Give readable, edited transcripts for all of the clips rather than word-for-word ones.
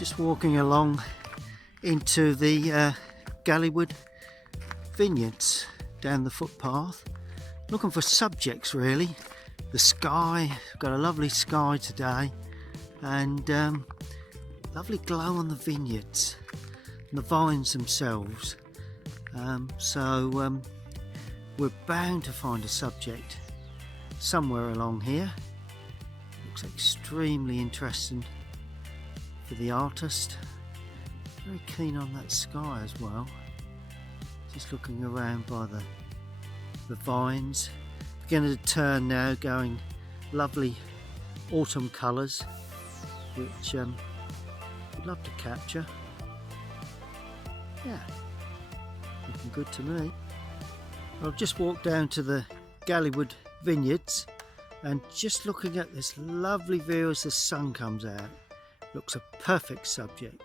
Just walking along into the Galleywood Vineyards down the footpath, looking for subjects really. The sky, got a lovely sky today, and lovely glow on the vineyards and the vines themselves. So we're bound to find a subject somewhere along here. Looks extremely interesting for the artist. Very keen on that sky as well. Just looking around by the vines. Beginning to turn now, going lovely autumn colours, which I'd love to capture. Yeah, looking good to me. I've just walked down to the Galleywood Vineyards and just looking at this lovely view as the sun comes out. Looks a perfect subject.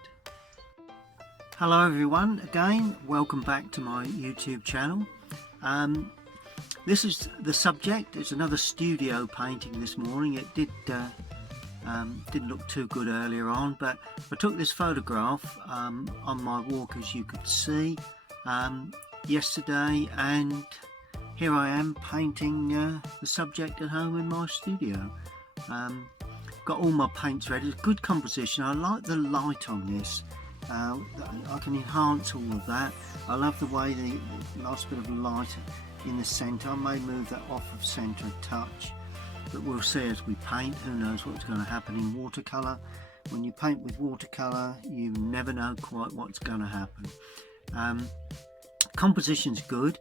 Hello everyone, again welcome back to my YouTube channel. This is the subject. It's another studio painting this morning. It didn't look too good earlier on, but I took this photograph on my walk, as you could see, yesterday, and here I am painting the subject at home in my studio. Got all my paints ready. It's good composition. I like the light on this. I can enhance all of that. I love the way the last bit of light in the centre. I may move that off of centre a touch, but we'll see as we paint. Who knows what's going to happen in watercolour. When you paint with watercolour, you never know quite what's going to happen. Composition's good.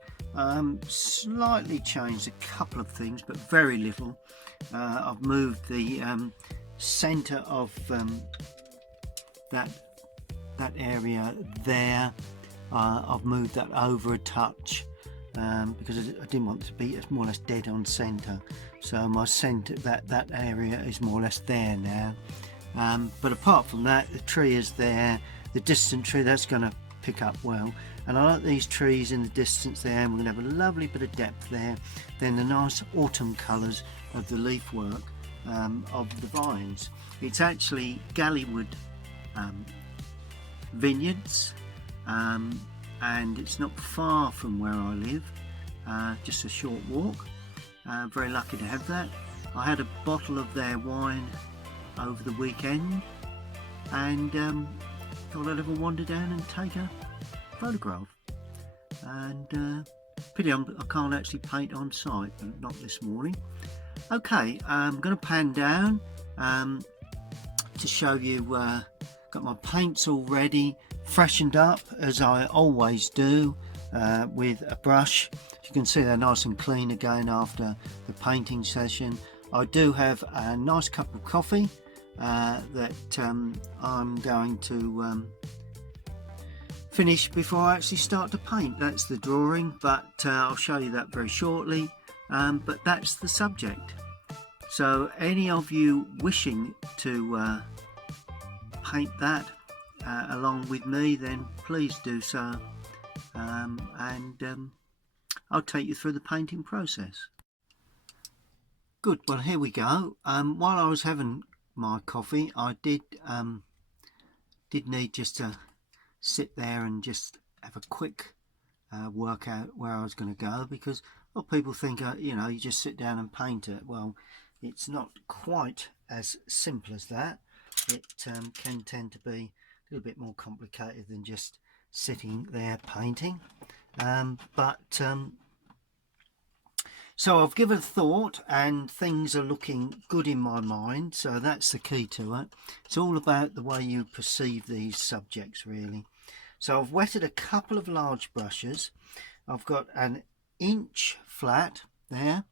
Slightly changed a couple of things, but very little. I've moved the centre of that area there. I've moved that over a touch because I didn't want it to be more or less dead on centre. So my centre, that area is more or less there now. But apart from that, the tree is there. The distant tree, that's going to pick up well. And I like these trees in the distance there, and we're going to have a lovely bit of depth there. Then the nice autumn colours of the leaf work of the vines. It's actually Galleywood Vineyards, and it's not far from where I live, just a short walk. Very lucky to have that. I had a bottle of their wine over the weekend, and thought I'd have a wander down and take a photograph. And pity I can't actually paint on site, but not this morning. Okay, I'm going to pan down to show you. Got my paints all ready, freshened up as I always do with a brush. As you can see, they're nice and clean again after the painting session. I do have a nice cup of coffee that I'm going to finish before I actually start to paint. That's the drawing, but I'll show you that very shortly. But that's the subject. So any of you wishing to paint that along with me, then please do so, and I'll take you through the painting process. Good, well here we go. While I was having my coffee, I did need just to sit there and just have a quick work out where I was going to go, because a lot of people think you know, you just sit down and paint it. Well, it's not quite as simple as that. It can tend to be a little bit more complicated than just sitting there painting. So I've given a thought, and things are looking good in my mind, so that's the key to it. It's all about the way you perceive these subjects, really. So I've wetted a couple of large brushes. I've got an inch flat there,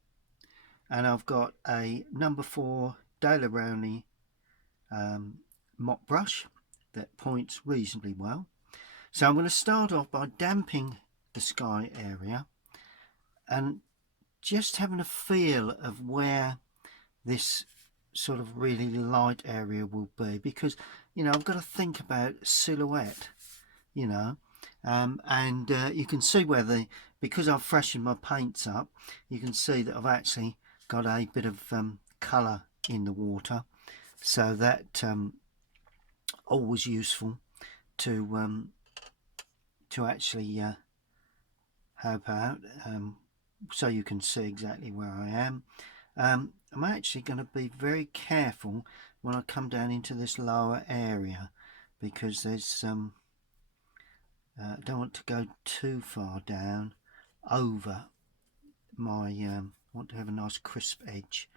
and I've got a number 4 Daler-Rowney mop brush that points reasonably well. So I'm going to start off by damping the sky area and just having a feel of where this sort of really light area will be, because you know, I've got to think about silhouette, you know, and you can see where because I've freshened my paints up, you can see that I've actually got a bit of colour in the water, so that always useful to actually help out, so you can see exactly where I am. I'm actually going to be very careful when I come down into this lower area, because there's I don't want to go too far down over my I want to have a nice crisp edge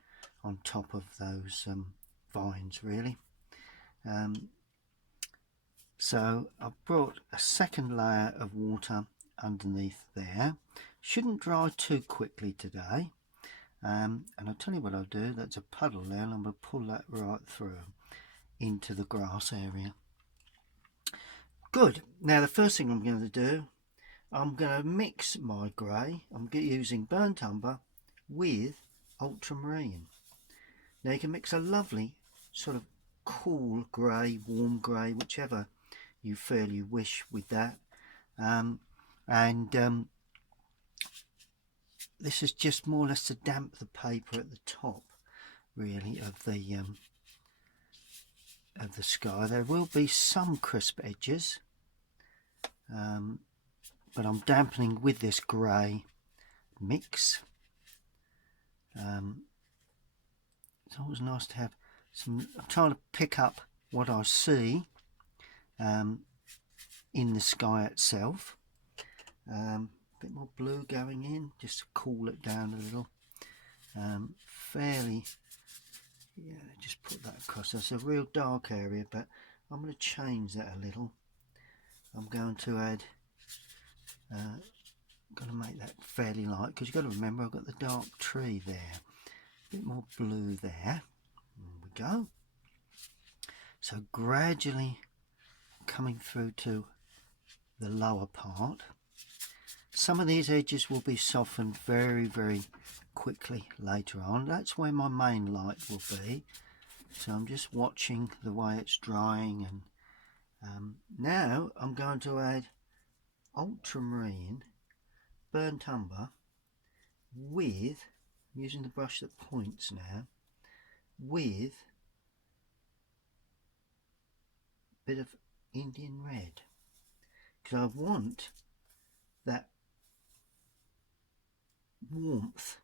on top of those vines, really. So I've brought a second layer of water underneath there. Shouldn't dry too quickly today, and I'll tell you what I'll do. That's a puddle there, and I'm going to pull that right through into the grass area. Good. Now the first thing I'm going to do, I'm going to mix my grey. I'm using burnt umber with ultramarine. Now you can mix a lovely sort of cool grey, warm grey, whichever you feel you wish with that. This is just more or less to damp the paper at the top, really, of the sky. There will be some crisp edges, but I'm dampening with this grey mix. It's always nice to have some. I'm trying to pick up what I see in the sky itself. A bit more blue going in, just to cool it down a little. Fairly, yeah, just put that across. That's a real dark area, but I'm going to change that a little. I'm going to add, going to make that fairly light, because you've got to remember I've got the dark tree there. A bit more blue there. There we go. So gradually coming through to the lower part. Some of these edges will be softened very, very quickly later on. That's where my main light will be. So I'm just watching the way it's drying, and now I'm going to add ultramarine burnt umber with, I'm using the brush that points now, with a bit of Indian red, because I want that warmth.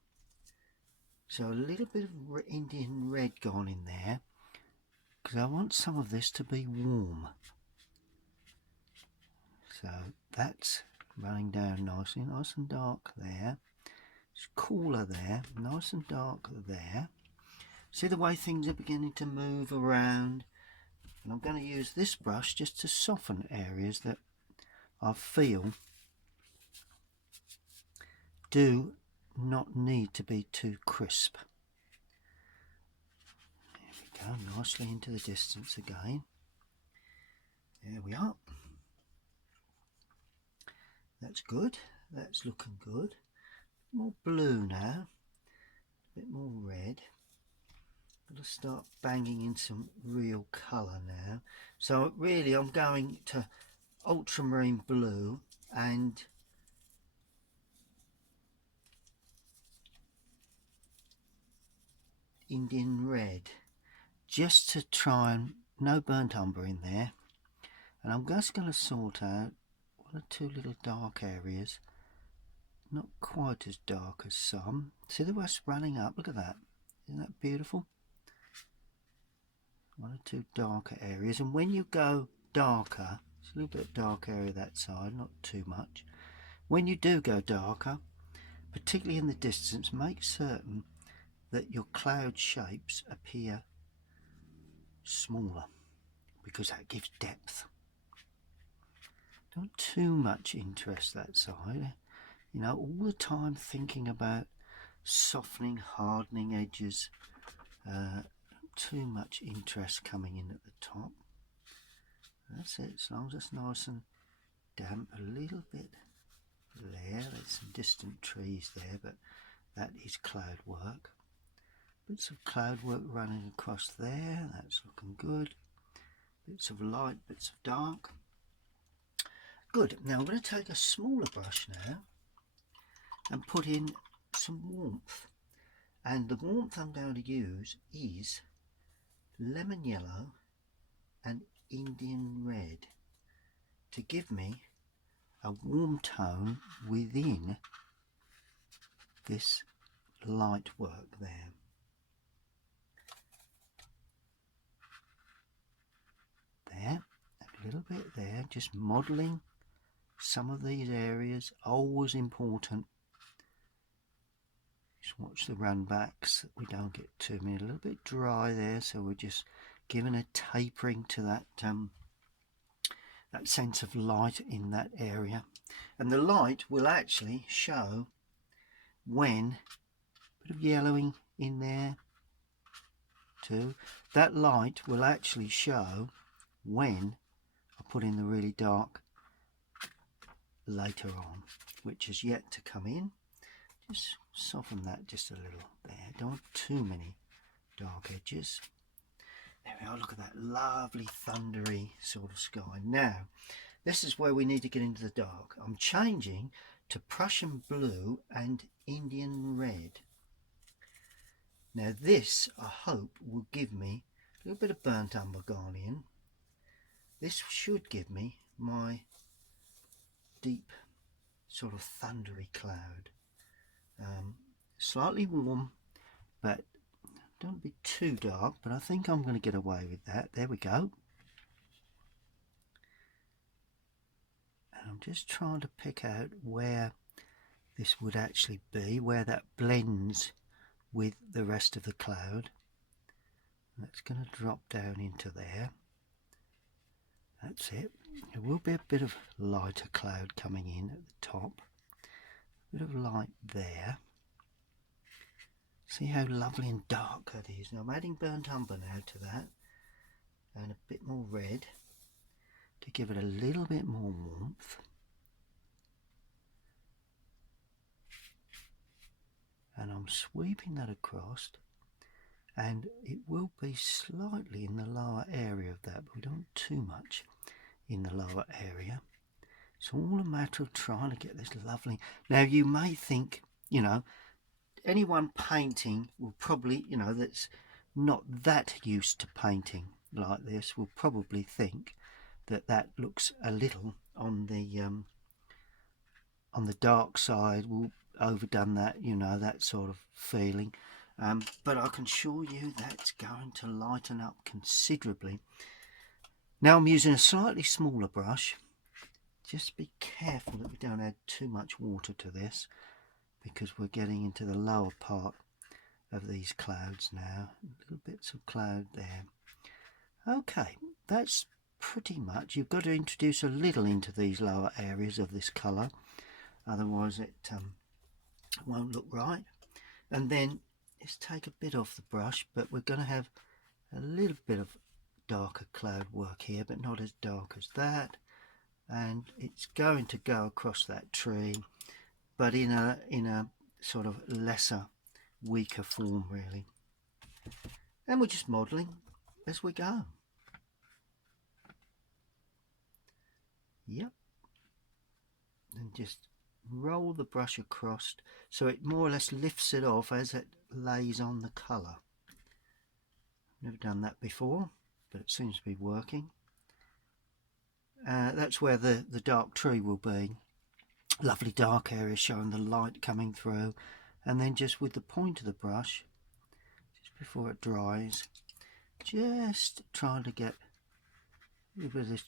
So a little bit of Indian red gone in there, because I want some of this to be warm. So that's running down nicely, nice and dark there. It's cooler there, nice and dark there. See the way things are beginning to move around? And I'm going to use this brush just to soften areas that I feel do not need to be too crisp. There we go, nicely into the distance again. There we are. That's good, that's looking good. More blue now, a bit more red. Got to start banging in some real colour now. So really I'm going to ultramarine blue and Indian red, just to try and, no burnt umber in there, and I'm just going to sort out one or two little dark areas, not quite as dark as some. See the way it's running up, look at that, isn't that beautiful? One or two darker areas, and when you go darker, it's a little bit dark area that side, not too much. When you do go darker, particularly in the distance, make certain that your cloud shapes appear smaller, because that gives depth. Don't too much interest that side, you know, all the time thinking about softening, hardening edges. Too much interest coming in at the top. That's it, as long as it's nice and damp. A little bit there, there's some distant trees there, but that is cloud work. Bits of cloud work running across there, that's looking good. Bits of light, bits of dark. Good. Now I'm going to take a smaller brush now and put in some warmth. And the warmth I'm going to use is lemon yellow and Indian Red to give me a warm tone within this light work there. There, a little bit there, just modelling some of these areas, always important. Just watch the run backs, we don't get too many, a little bit dry there, so we're just giving a tapering to that that sense of light in that area. And the light will actually show when, a bit of yellowing in there too, that light will actually show when I put in the really dark later on, which is yet to come in. Just soften that just a little there, don't want too many dark edges. There we are, look at that lovely thundery sort of sky. Now this is where we need to get into the dark. I'm changing to Prussian blue and Indian red. Now this, I hope, will give me a little bit of burnt umber gone in. This should give me my deep sort of thundery cloud. Slightly warm, but don't be too dark, but I think I'm going to get away with that. There we go. And I'm just trying to pick out where this would actually be, where that blends with the rest of the cloud. That's going to drop down into there. That's it. There will be a bit of lighter cloud coming in at the top. A bit of light there. See how lovely and dark that is. Now I'm adding burnt umber now to that, and a bit more red to give it a little bit more warmth. And I'm sweeping that across, and it will be slightly in the lower area of that, but we don't want too much in the lower area. It's all a matter of trying to get this lovely. Now you may think, you know, anyone painting will probably, you know, that's not that used to painting like this will probably think that that looks a little on the dark side, will overdone that, you know, that sort of feeling. But I can assure you that's going to lighten up considerably. Now I'm using a slightly smaller brush. Just be careful that we don't add too much water to this, because we're getting into the lower part of these clouds now. Little bits of cloud there. Okay, that's pretty much. You've got to introduce a little into these lower areas of this colour, otherwise it won't look right. And then let's take a bit off the brush, but we're going to have a little bit of darker cloud work here, but not as dark as that. And it's going to go across that tree, but in a sort of lesser, weaker form really. And we're just modelling as we go. Yep. And just roll the brush across so it more or less lifts it off as it lays on the colour. Never done that before, but it seems to be working. That's where the dark tree will be. Lovely dark area showing the light coming through, and then just with the point of the brush, just before it dries, just trying to get a little bit of this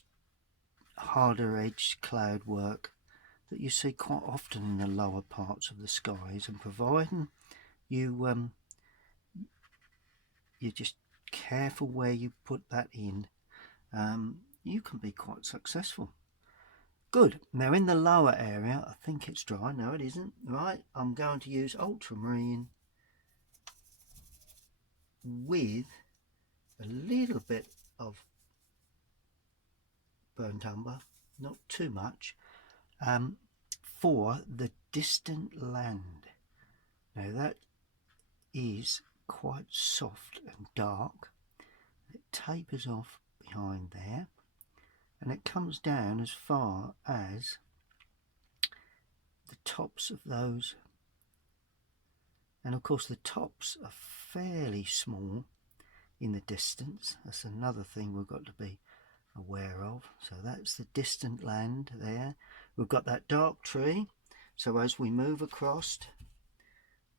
harder edged cloud work that you see quite often in the lower parts of the skies, and providing you're just careful where you put that in, you can be quite successful. Good. Now in the lower area, I think it's dry. No, it isn't. Right, I'm going to use Ultramarine with a little bit of burnt umber, not too much, for the distant land. Now that is quite soft and dark. It tapers off behind there, and it comes down as far as the tops of those, and of course the tops are fairly small in the distance. That's another thing we've got to be aware of. So that's the distant land there. We've got that dark tree, so as we move across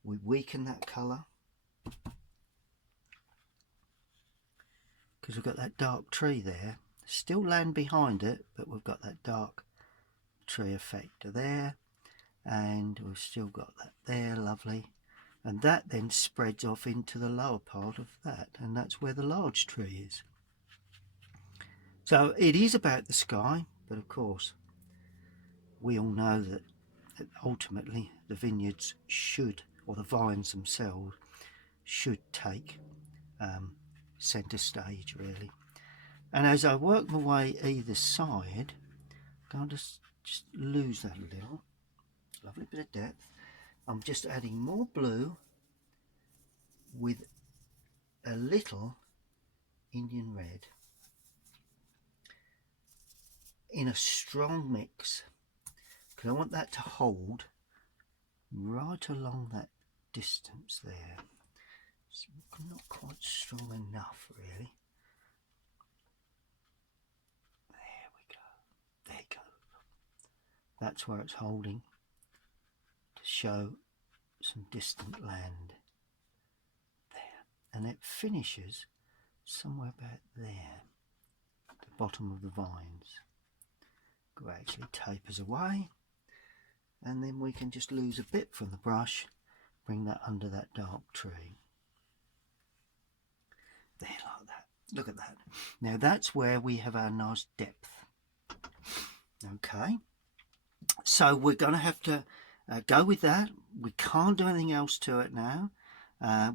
we weaken that colour because we've got that dark tree there. Still land behind it, but we've got that dark tree effect there, and we've still got that there, lovely. And that then spreads off into the lower part of that, and that's where the large tree is. So it is about the sky, but of course we all know that ultimately the vineyards should, or the vines themselves should take centre stage really. And as I work my way either side, I'm going to just lose that a little. Lovely bit of depth. I'm just adding more blue with a little Indian red in a strong mix, because I want that to hold right along that distance there. It's not quite strong enough really. There we go. There you go. That's where it's holding, to show some distant land there. And it finishes somewhere about there, at the bottom of the vines. Gradually tapers away, and then we can just lose a bit from the brush, bring that under that dark tree. There, like that. Look at that. Now that's where we have our nice depth. Okay, so we're going to have to go with that. We can't do anything else to it now.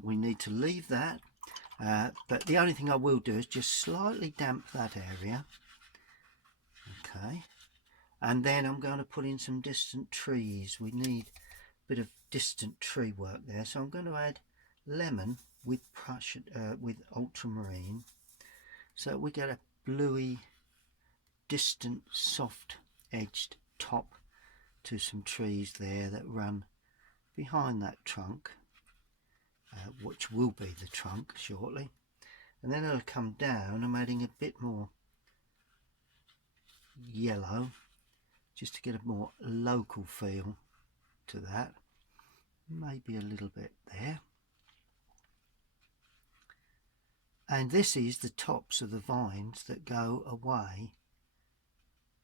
We need to leave that, but the only thing I will do is just slightly damp that area. Okay, and then I'm going to put in some distant trees. We need a bit of distant tree work there, so I'm going to add lemon with ultramarine, so we get a bluey, distant, soft edged top to some trees there that run behind that trunk, which will be the trunk shortly. And then it'll come down. I'm adding a bit more yellow just to get a more local feel to that, maybe a little bit there. And this is the tops of the vines that go away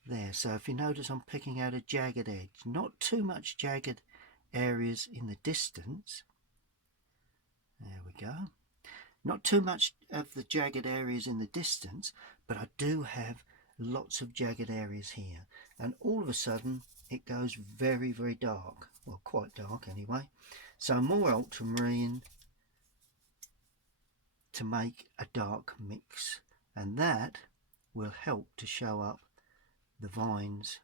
there. So if you notice, I'm picking out a jagged edge, not too much jagged areas in the distance. There we go. Not too much of the jagged areas in the distance, but I do have lots of jagged areas here. And all of a sudden it goes very, very dark. Well, quite dark anyway. So more ultramarine to make a dark mix, and that will help to show up the vines,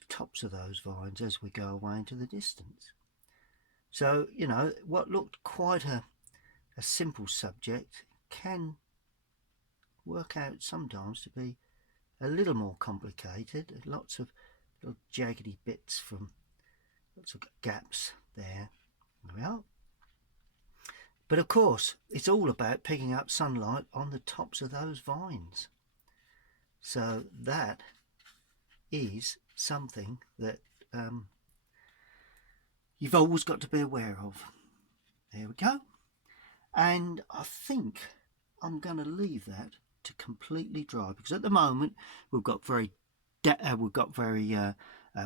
the tops of those vines as we go away into the distance. So, you know, what looked quite a simple subject can work out sometimes to be a little more complicated. Lots of little jaggedy bits from lots of gaps there. There we are. But of course, it's all about picking up sunlight on the tops of those vines. So that is something that you've always got to be aware of. There we go. And I think I'm going to leave that to completely dry, because at the moment we've got very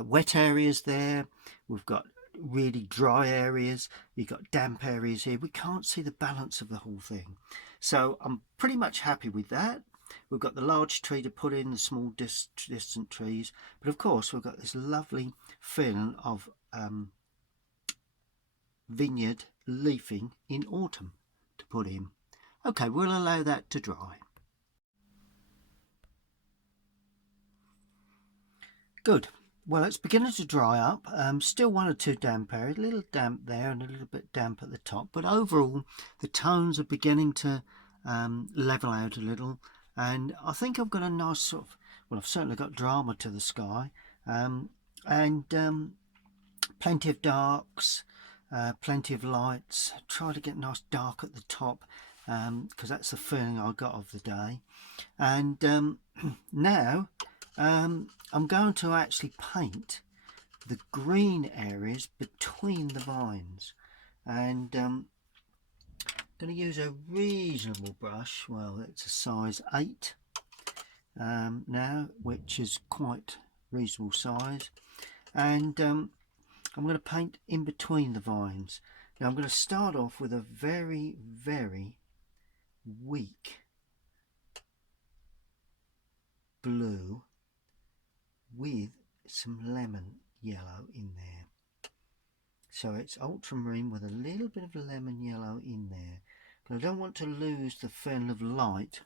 wet areas there. We've got really dry areas. You've got damp areas here. We can't see the balance of the whole thing. So I'm pretty much happy with that. We've got the large tree to put in, the small distant trees, but of course we've got this lovely feeling of vineyard leafing in autumn to put in. Okay, we'll allow that to dry. Good. Well, it's beginning to dry up. Still one or two damp areas, a little damp there and a little bit damp at the top, but overall the tones are beginning to level out a little, and I think I've got a nice sort of, well, I've certainly got drama to the sky, and plenty of darks, plenty of lights. Try to get nice dark at the top because that's the feeling I got of the day. And now I'm going to actually paint the green areas between the vines, and I'm going to use a reasonable brush. Well, it's a size 8 now, which is quite reasonable size, and I'm going to paint in between the vines. Now I'm going to start off with a very, very weak blue with some lemon yellow in there. So it's ultramarine with a little bit of lemon yellow in there. But I don't want to lose the feeling of light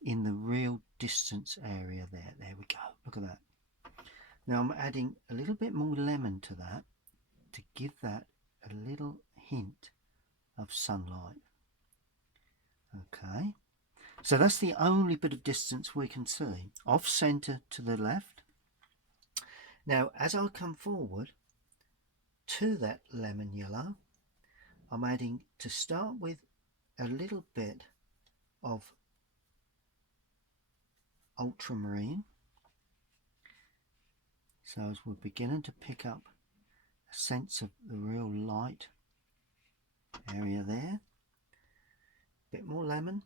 in the real distance area there. There we go. Look at that. Now I'm adding a little bit more lemon to that to give that a little hint of sunlight. Okay. So that's the only bit of distance we can see. Off centre to the left. Now as I come forward to that lemon yellow, I'm adding, to start with, a little bit of ultramarine. So as we're beginning to pick up a sense of the real light area there. A bit more lemon.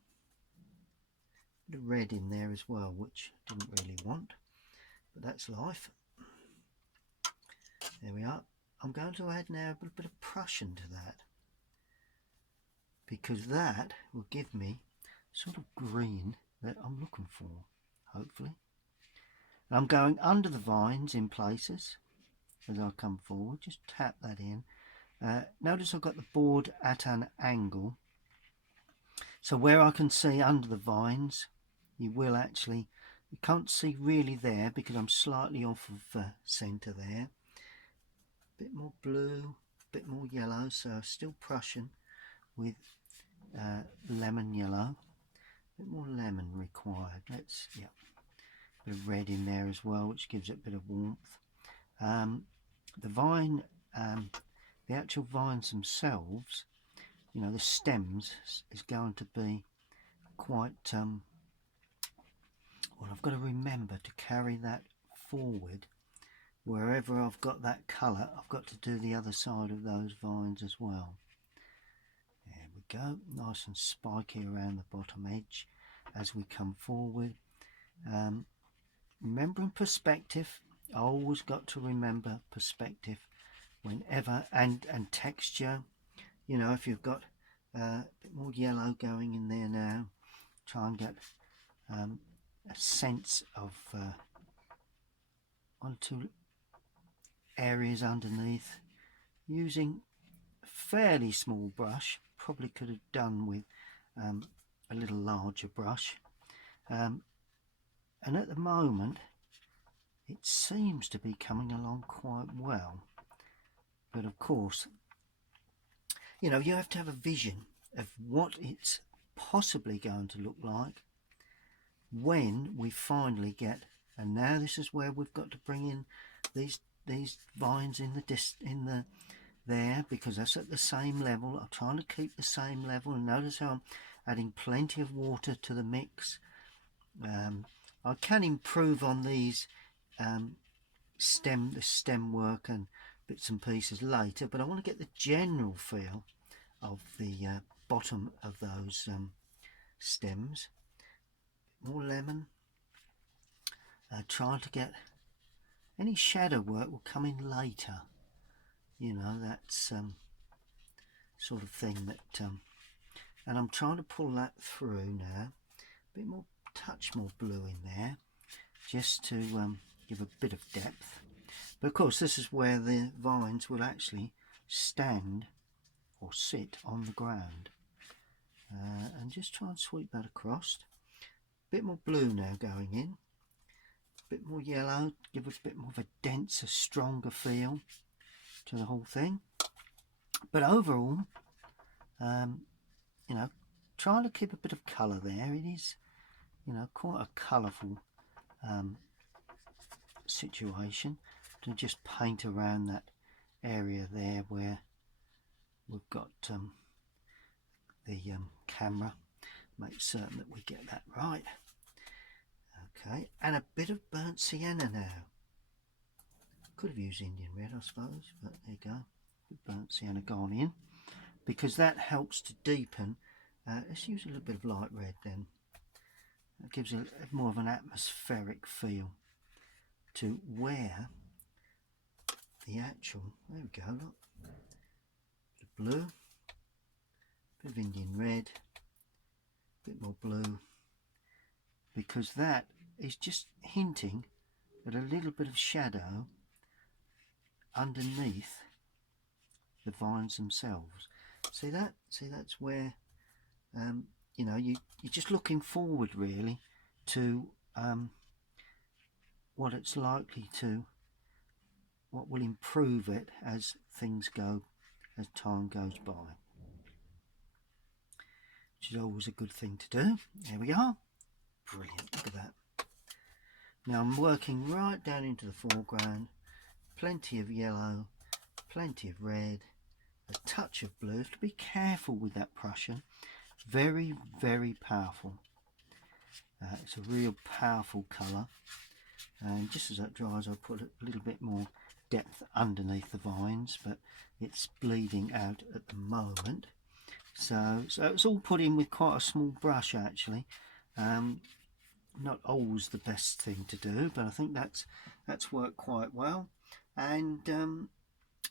A bit of red in there as well, which I didn't really want, but that's life. There we are. I'm going to add now a bit of Prussian to that, because that will give me sort of green that I'm looking for, hopefully. And I'm going under the vines in places as I come forward. Just tap that in. Notice I've got the board at an angle, so where I can see under the vines, you can't see really there because I'm slightly off of centre there. A bit more blue, a bit more yellow, so still Prussian with lemon yellow. A bit more lemon required. Let's, yeah, a bit of red in there as well, which gives it a bit of warmth. The vine, the actual vines themselves, you know, the stems is going to be quite, well, I've got to remember to carry that forward. Wherever I've got that colour, I've got to do the other side of those vines as well. There we go, nice and spiky around the bottom edge as we come forward. Remembering perspective, I always got to remember perspective whenever, and texture. You know, if you've got a bit more yellow going in there now, try and get a sense of one or two areas underneath, using a fairly small brush. Probably could have done with a little larger brush, and at the moment it seems to be coming along quite well, but of course, you know, you have to have a vision of what it's possibly going to look like when we finally get, and now this is where we've got to bring in these vines in the there, because that's at the same level. I'm trying to keep the same level, and notice how I'm adding plenty of water to the mix. I can improve on these stem work and bits and pieces later, but I want to get the general feel of the bottom of those stems. More lemon. Trying to get any shadow work will come in later. You know, that's sort of thing that, and I'm trying to pull that through now. A bit more, touch more blue in there, just to give a bit of depth. But of course, this is where the vines will actually stand or sit on the ground. And just try and sweep that across. A bit more blue now going in. A bit more yellow, give us a bit more of a denser, stronger feel to the whole thing. But overall, you know, trying to keep a bit of colour there. It is, you know, quite a colourful situation to just paint around that area there where we've got the camera. Make certain that we get that right. Okay, and a bit of burnt sienna now. Could have used Indian red, I suppose, but there you go. Burnt sienna gone in, because that helps to deepen. Let's use a little bit of light red then. It gives a more of an atmospheric feel to where the actual, there we go, look, the blue, bit of Indian red, a bit more blue, because that is just hinting at a little bit of shadow underneath the vines themselves. See that? See, that's where you know, you're just looking forward really to what it's likely to, what will improve it as things go, as time goes by, which is always a good thing to do. There we are. Brilliant, look at that. Now I'm working right down into the foreground, plenty of yellow, plenty of red, a touch of blue. To be careful with that Prussian, very, very powerful. It's a real powerful colour, and just as that dries I'll put a little bit more depth underneath the vines, but it's bleeding out at the moment. So it's all put in with quite a small brush actually. Not always the best thing to do, but I think that's worked quite well, and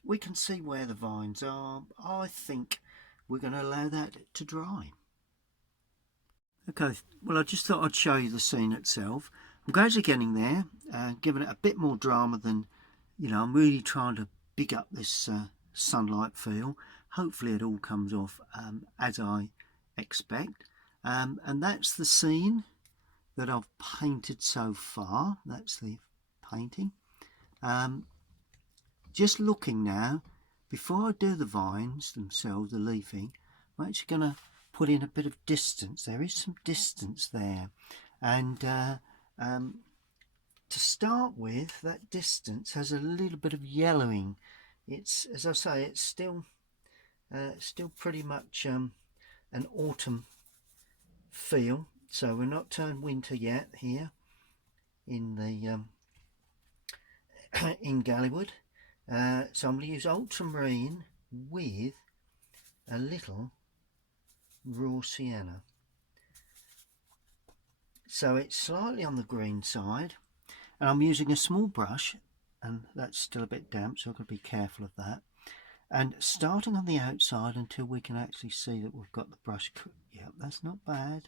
we can see where the vines are. I think we're going to allow that to dry. Okay, well I just thought I'd show you the scene itself. I'm gradually getting there, giving it a bit more drama than, you know, I'm really trying to big up this sunlight feel. Hopefully it all comes off as I expect. And that's the scene that I've painted so far. That's the painting. Just looking now, before I do the vines themselves, the leafing, I'm actually going to put in a bit of distance. There is some distance there, and to start with, that distance has a little bit of yellowing. It's, as I say, it's still pretty much an autumn feel, so we're not turned winter yet here in the in Galleywood. So I'm going to use Ultramarine with a little raw sienna. So it's slightly on the green side, and I'm using a small brush, and that's still a bit damp, so I've got to be careful of that. And starting on the outside until we can actually see that we've got the brush. Yep, that's not bad.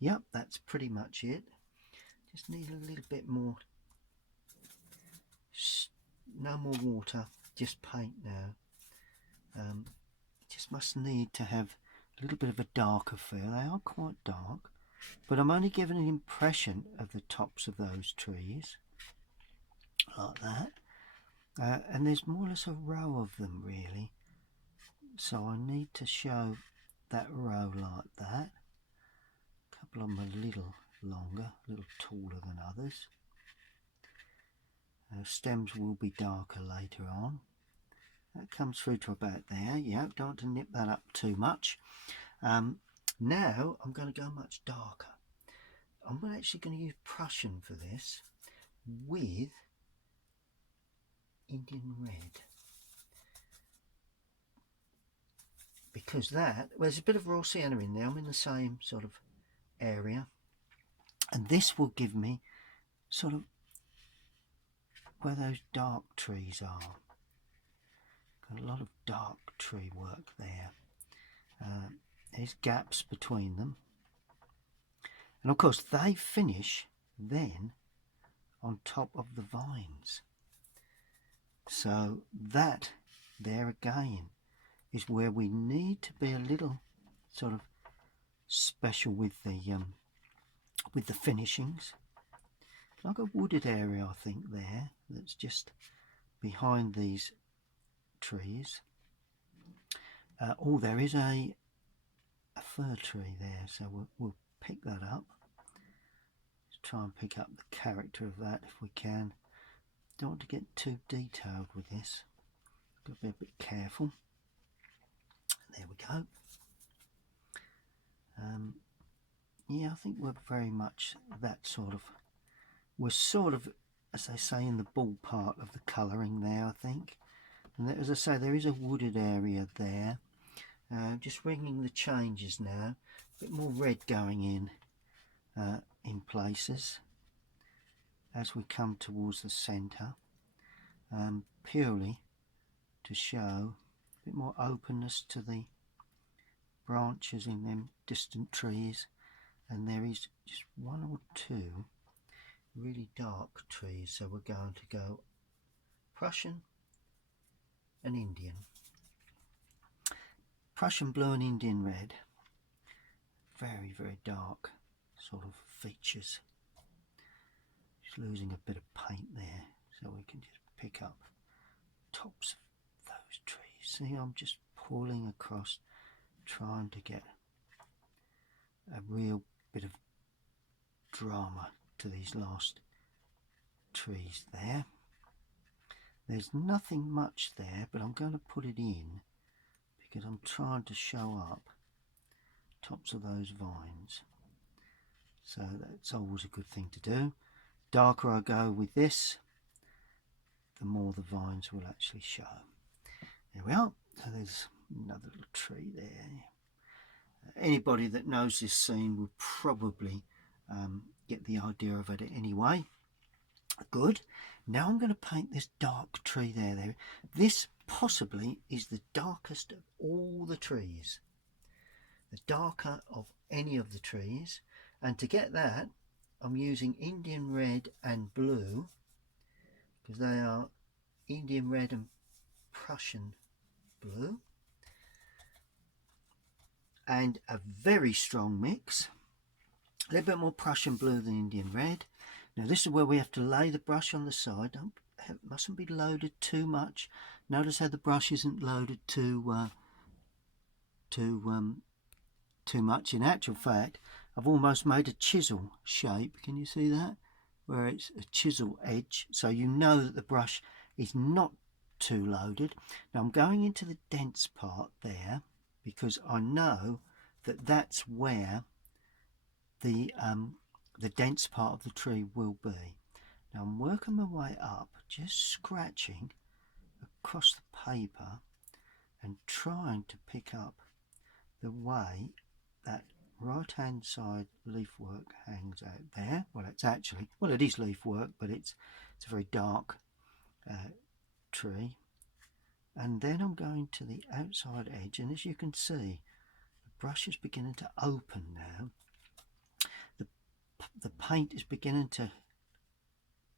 Yep, that's pretty much it. Just need a little bit more. No more water, just paint now. Just must need to have a little bit of a darker feel. They are quite dark, but I'm only giving an impression of the tops of those trees like that, and there's more or less a row of them really, so I need to show that row like that. A couple of them are a little longer, a little taller than others. Stems will be darker later on. That comes through to about there. Yeah, don't want to nip that up too much. Now I'm going to go much darker. I'm actually going to use Prussian for this with Indian red, because that, well, there's a bit of raw sienna in there. I'm in the same sort of area, and this will give me sort of where those dark trees are. Got a lot of dark tree work there. There's gaps between them, and of course they finish then on top of the vines. So that there again is where we need to be a little sort of special with the finishings. Like a wooded area, I think, there, that's just behind these trees. Oh, there is a fir tree there, so we'll pick that up. Let's try and pick up the character of that if we can. Don't want to get too detailed with this. Got to be a bit careful. There we go. yeah, I think we're very much that sort of, we're sort of, as they say, in the ballpark of the colouring there, I think. And as I say, there is a wooded area there. Just ringing the changes now, a bit more red going in places as we come towards the centre, purely to show a bit more openness to the branches in them distant trees. And there is just one or two really dark trees, so we're going to go Prussian and Indian. Prussian blue and Indian red. Very, very dark sort of features. Just losing a bit of paint there, so we can just pick up tops of those trees. See, I'm just pulling across, trying to get a real bit of drama to these last trees there. There's nothing much there, but I'm going to put it in because I'm trying to show up tops of those vines. So that's always a good thing to do. Darker I go with this, the more the vines will actually show. There we are. So there's another little tree there. Anybody that knows this scene will probably get the idea of it anyway. Good. Now I'm going to paint this dark tree there. This possibly is the darkest of all the trees. The darker of any of the trees. And to get that, I'm using Indian red and blue, because they are Indian red and Prussian blue. And a very strong mix. A little bit more Prussian blue than Indian red. Now this is where we have to lay the brush on the side. Mustn't be loaded too much. Notice how the brush isn't loaded too much. In actual fact, I've almost made a chisel shape. Can you see that? Where it's a chisel edge, so you know that the brush is not too loaded. Now I'm going into the dense part there because I know that that's where the dense part of the tree will be. Now I'm working my way up, just scratching across the paper and trying to pick up the way that right hand side leaf work hangs out there. Well, it's actually, well, it is leaf work, but it's a very dark tree. And then I'm going to the outside edge, and as you can see, the brush is beginning to open now. The paint is beginning to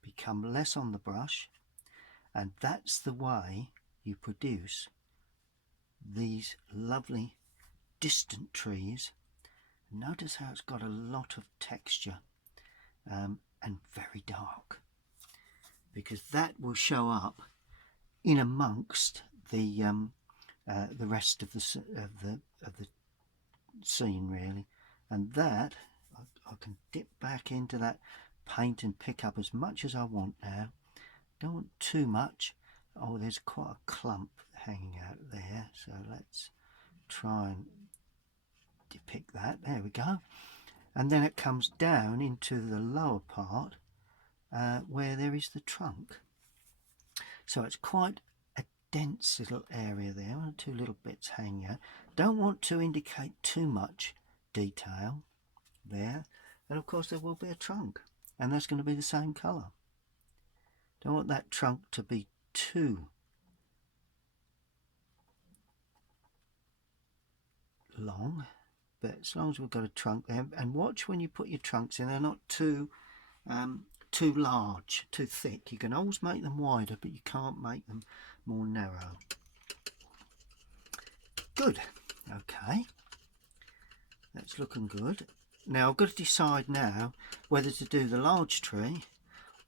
become less on the brush, and that's the way you produce these lovely distant trees. Notice how it's got a lot of texture and very dark, because that will show up in amongst the rest of the scene really. And that I can dip back into that paint and pick up as much as I want now. Don't want too much. Oh, there's quite a clump hanging out there, so let's try and depict that. There we go. And then it comes down into the lower part where there is the trunk. So it's quite a dense little area there. One or two little bits hanging out. Don't want to indicate too much detail there. And of course there will be a trunk, and that's going to be the same colour. Don't want that trunk to be too long, but as long as we've got a trunk there. And watch when you put your trunks in, they're not too large, too thick. You can always make them wider, but you can't make them more narrow. Good. Okay, that's looking good. Now I've got to decide now whether to do the large tree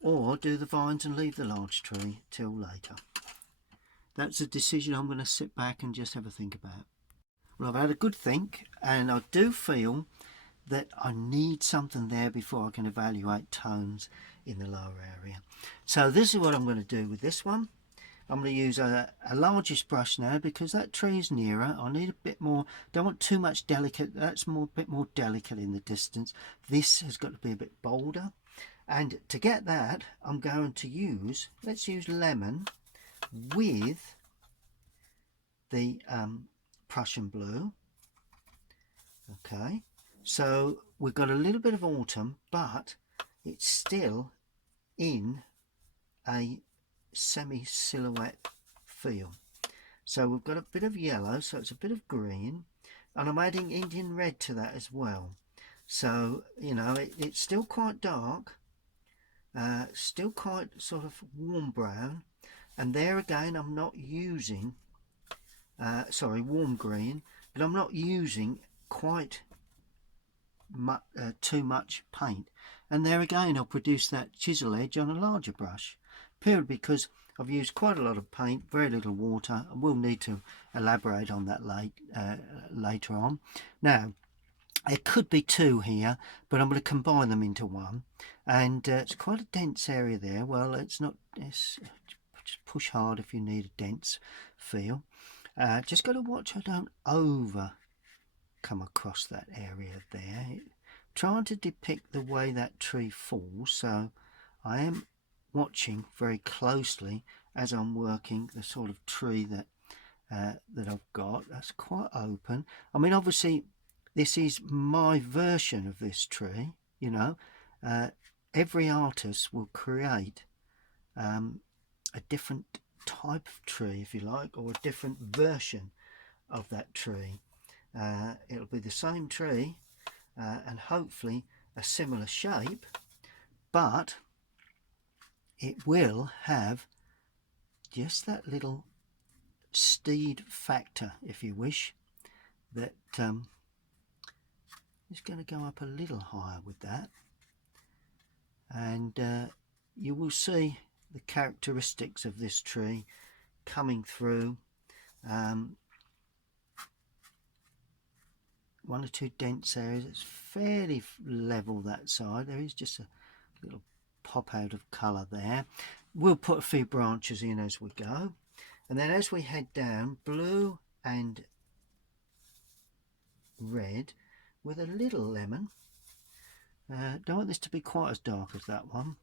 or do the vines and leave the large tree till later. That's a decision I'm going to sit back and just have a think about. Well, I've had a good think, and I do feel that I need something there before I can evaluate tones in the lower area. So this is what I'm going to do with this one. I'm going to use a largest brush now because that tree is nearer. I need a bit more, don't want too much delicate, that's more, bit more delicate in the distance. This has got to be a bit bolder. And to get that, I'm going to use, let's use lemon with the Prussian blue. Okay, so we've got a little bit of autumn, but it's still in a semi-silhouette feel. So we've got a bit of yellow, so it's a bit of green, and I'm adding Indian red to that as well. So, you know, it's still quite dark, still quite sort of warm brown, and there again I'm not using, warm green, but I'm not using quite too much paint. And there again I'll produce that chisel edge on a larger brush, purely because I've used quite a lot of paint, very little water. I will need to elaborate on that later on. Now, there could be two here, but I'm going to combine them into one. And it's quite a dense area there. Well, it's not, just push hard if you need a dense feel. Just got to watch I don't come across that area there. Trying to depict the way that tree falls, so I am watching very closely as I'm working the sort of tree that I've got. That's quite open. I mean, obviously this is my version of this tree, you know. Every artist will create a different type of tree, if you like, or a different version of that tree. It'll be the same tree and hopefully a similar shape, but it will have just that little steed factor, if you wish, that is going to go up a little higher with that, and you will see the characteristics of this tree coming through. One or two dense areas. It's fairly level that side. There is just a little pop out of colour there. We'll put a few branches in as we go, and then as we head down, blue and red with a little lemon. Don't want this to be quite as dark as that one.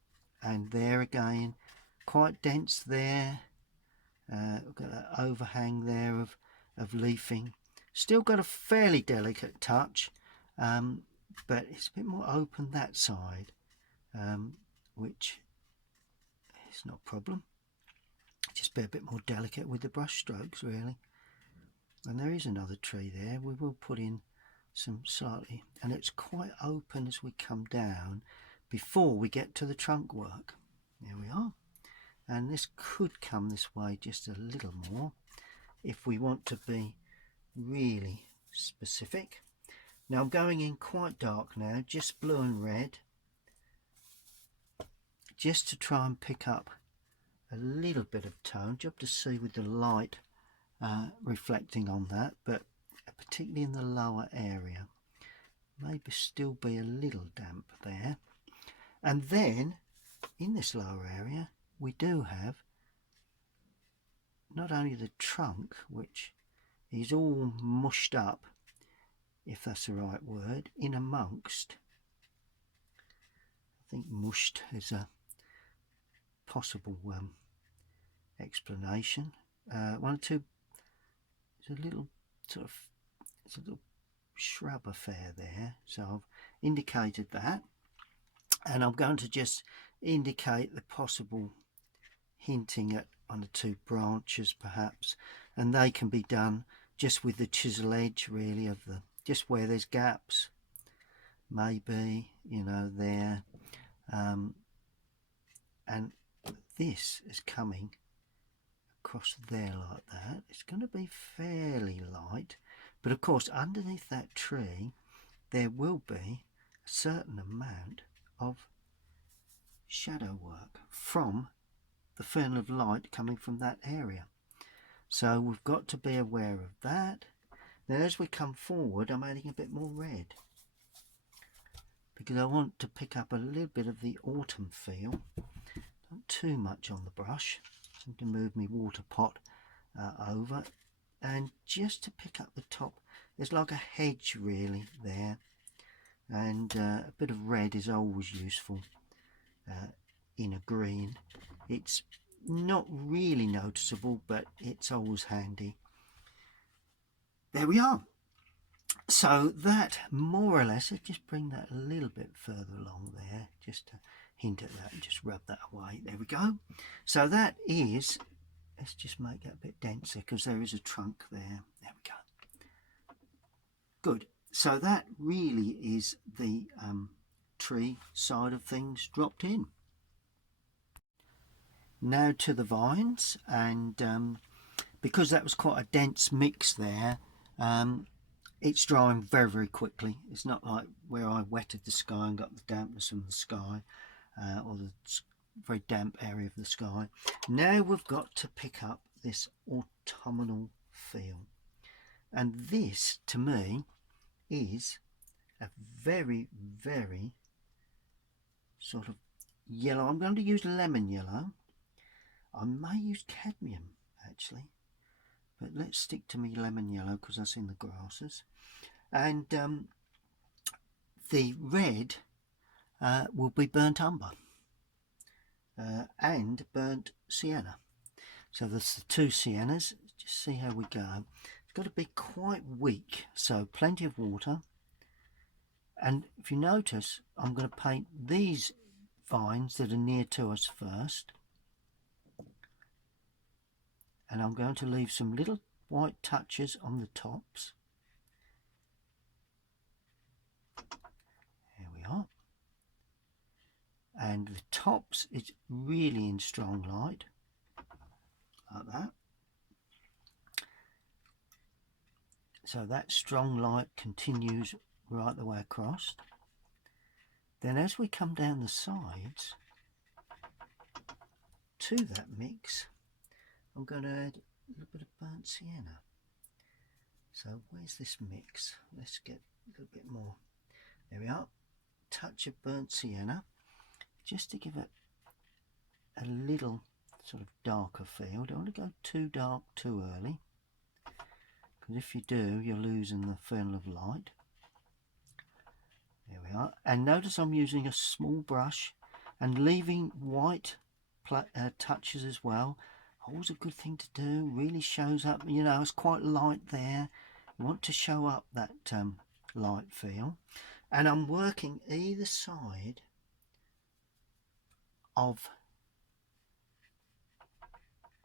And there again, quite dense there. We've got that overhang there of leafing. Still got a fairly delicate touch, but it's a bit more open that side, which is not a problem. Just be a bit more delicate with the brush strokes, really. And there is another tree there. We will put in some slightly, and it's quite open as we come down before we get to the trunk work. There we are. And this could come this way just a little more if we want to be really specific. Now I'm going in quite dark now, just blue and red, just to try and pick up a little bit of tone, just to see with the light reflecting on that, but particularly in the lower area. Maybe still be a little damp there. And then in this lower area we do have not only the trunk, which is all mushed up, if that's the right word, in amongst, I think mushed is a possible explanation. One or two, it's a little sort of, it's a little shrub affair there, so I've indicated that, and I'm going to just indicate the possible hinting at one or two branches perhaps, and they can be done just with the chisel edge really of the, just where there's gaps, maybe, you know, there, and this is coming across there like that. It's going to be fairly light, but of course underneath that tree there will be a certain amount of shadow work from the funnel of light coming from that area. So we've got to be aware of that. Then as we come forward, I'm adding a bit more red because I want to pick up a little bit of the autumn feel. Not too much on the brush. I'm going to move my water pot over, and just to pick up the top, there's like a hedge really there, and a bit of red is always useful in a green. It's not really noticeable, but it's always handy. There we are. So that more or less, let's just bring that a little bit further along there, just to hint at that and just rub that away. There we go. So that is, let's just make that a bit denser because there is a trunk there. There we go. Good. So that really is the tree side of things dropped in. Now to the vines, and because that was quite a dense mix there, it's drying very, very quickly. It's not like where I wetted the sky and got the dampness from the sky, or the very damp area of the sky. Now we've got to pick up this autumnal feel, and this to me is a very, very sort of yellow. I'm going to use lemon yellow. I may use cadmium actually, but let's stick to me lemon yellow because that's in the grasses. And the red will be burnt umber and burnt sienna. So that's the two siennas. Just see how we go. It's got to be quite weak, so plenty of water. And if you notice, I'm going to paint these vines that are near to us first, and I'm going to leave some little white touches on the tops. There we are. And the tops is really in strong light, like that. So that strong light continues right the way across. Then as we come down the sides to that mix, I'm going to add a little bit of burnt sienna. So where's this mix? Let's get a little bit more. There we are. Touch of burnt sienna, just to give it a little sort of darker feel. Don't want to go too dark too early, because if you do, you're losing the feel of light. There we are. And notice I'm using a small brush and leaving white touches as well. Always a good thing to do. Really shows up, you know, it's quite light there. You want to show up that light feel. And I'm working either side of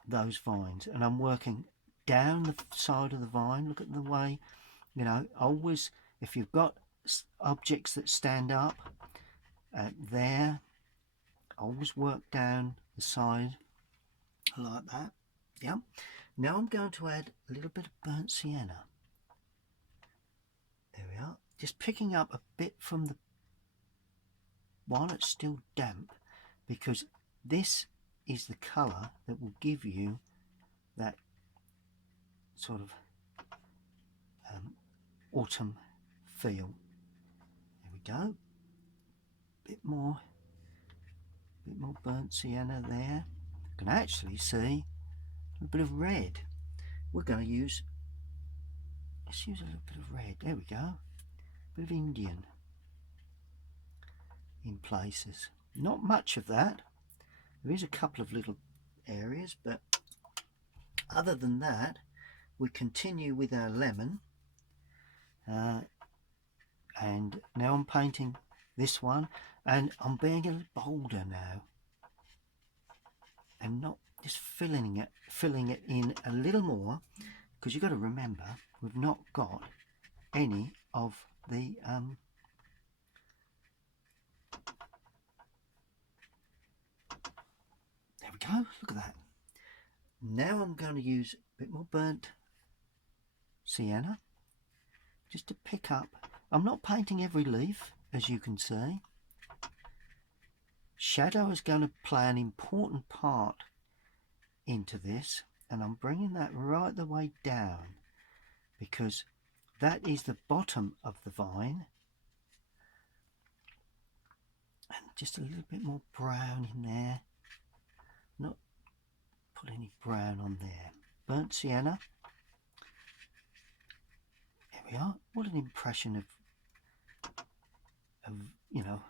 those vines, and I'm working down the side of the vine. Look at the way, you know, always if you've got objects that stand up there, always work down the side like that. Yeah. Now I'm going to add a little bit of burnt sienna. There we are. Just picking up a bit from the, while it's still damp, because this is the colour that will give you that sort of autumn feel. There we go. Bit more burnt sienna there. You can actually see a bit of red. We're going to use, let's use a little bit of red. There we go. A bit of Indian in places. Not much of that. There is a couple of little areas, but other than that, we continue with our lemon. And now I'm painting this one, and I'm being a little bolder now, and not just filling it in a little more, because you've got to remember we've not got any of the there we go, look at that. Now I'm going to use a bit more burnt sienna just to pick up. I'm not painting every leaf, as you can see. Shadow is going to play an important part into this, and I'm bringing that right the way down, because that is the bottom of the vine, and just a little bit more brown in there, not put any brown on there. Burnt sienna. There we are. What an impression of you know,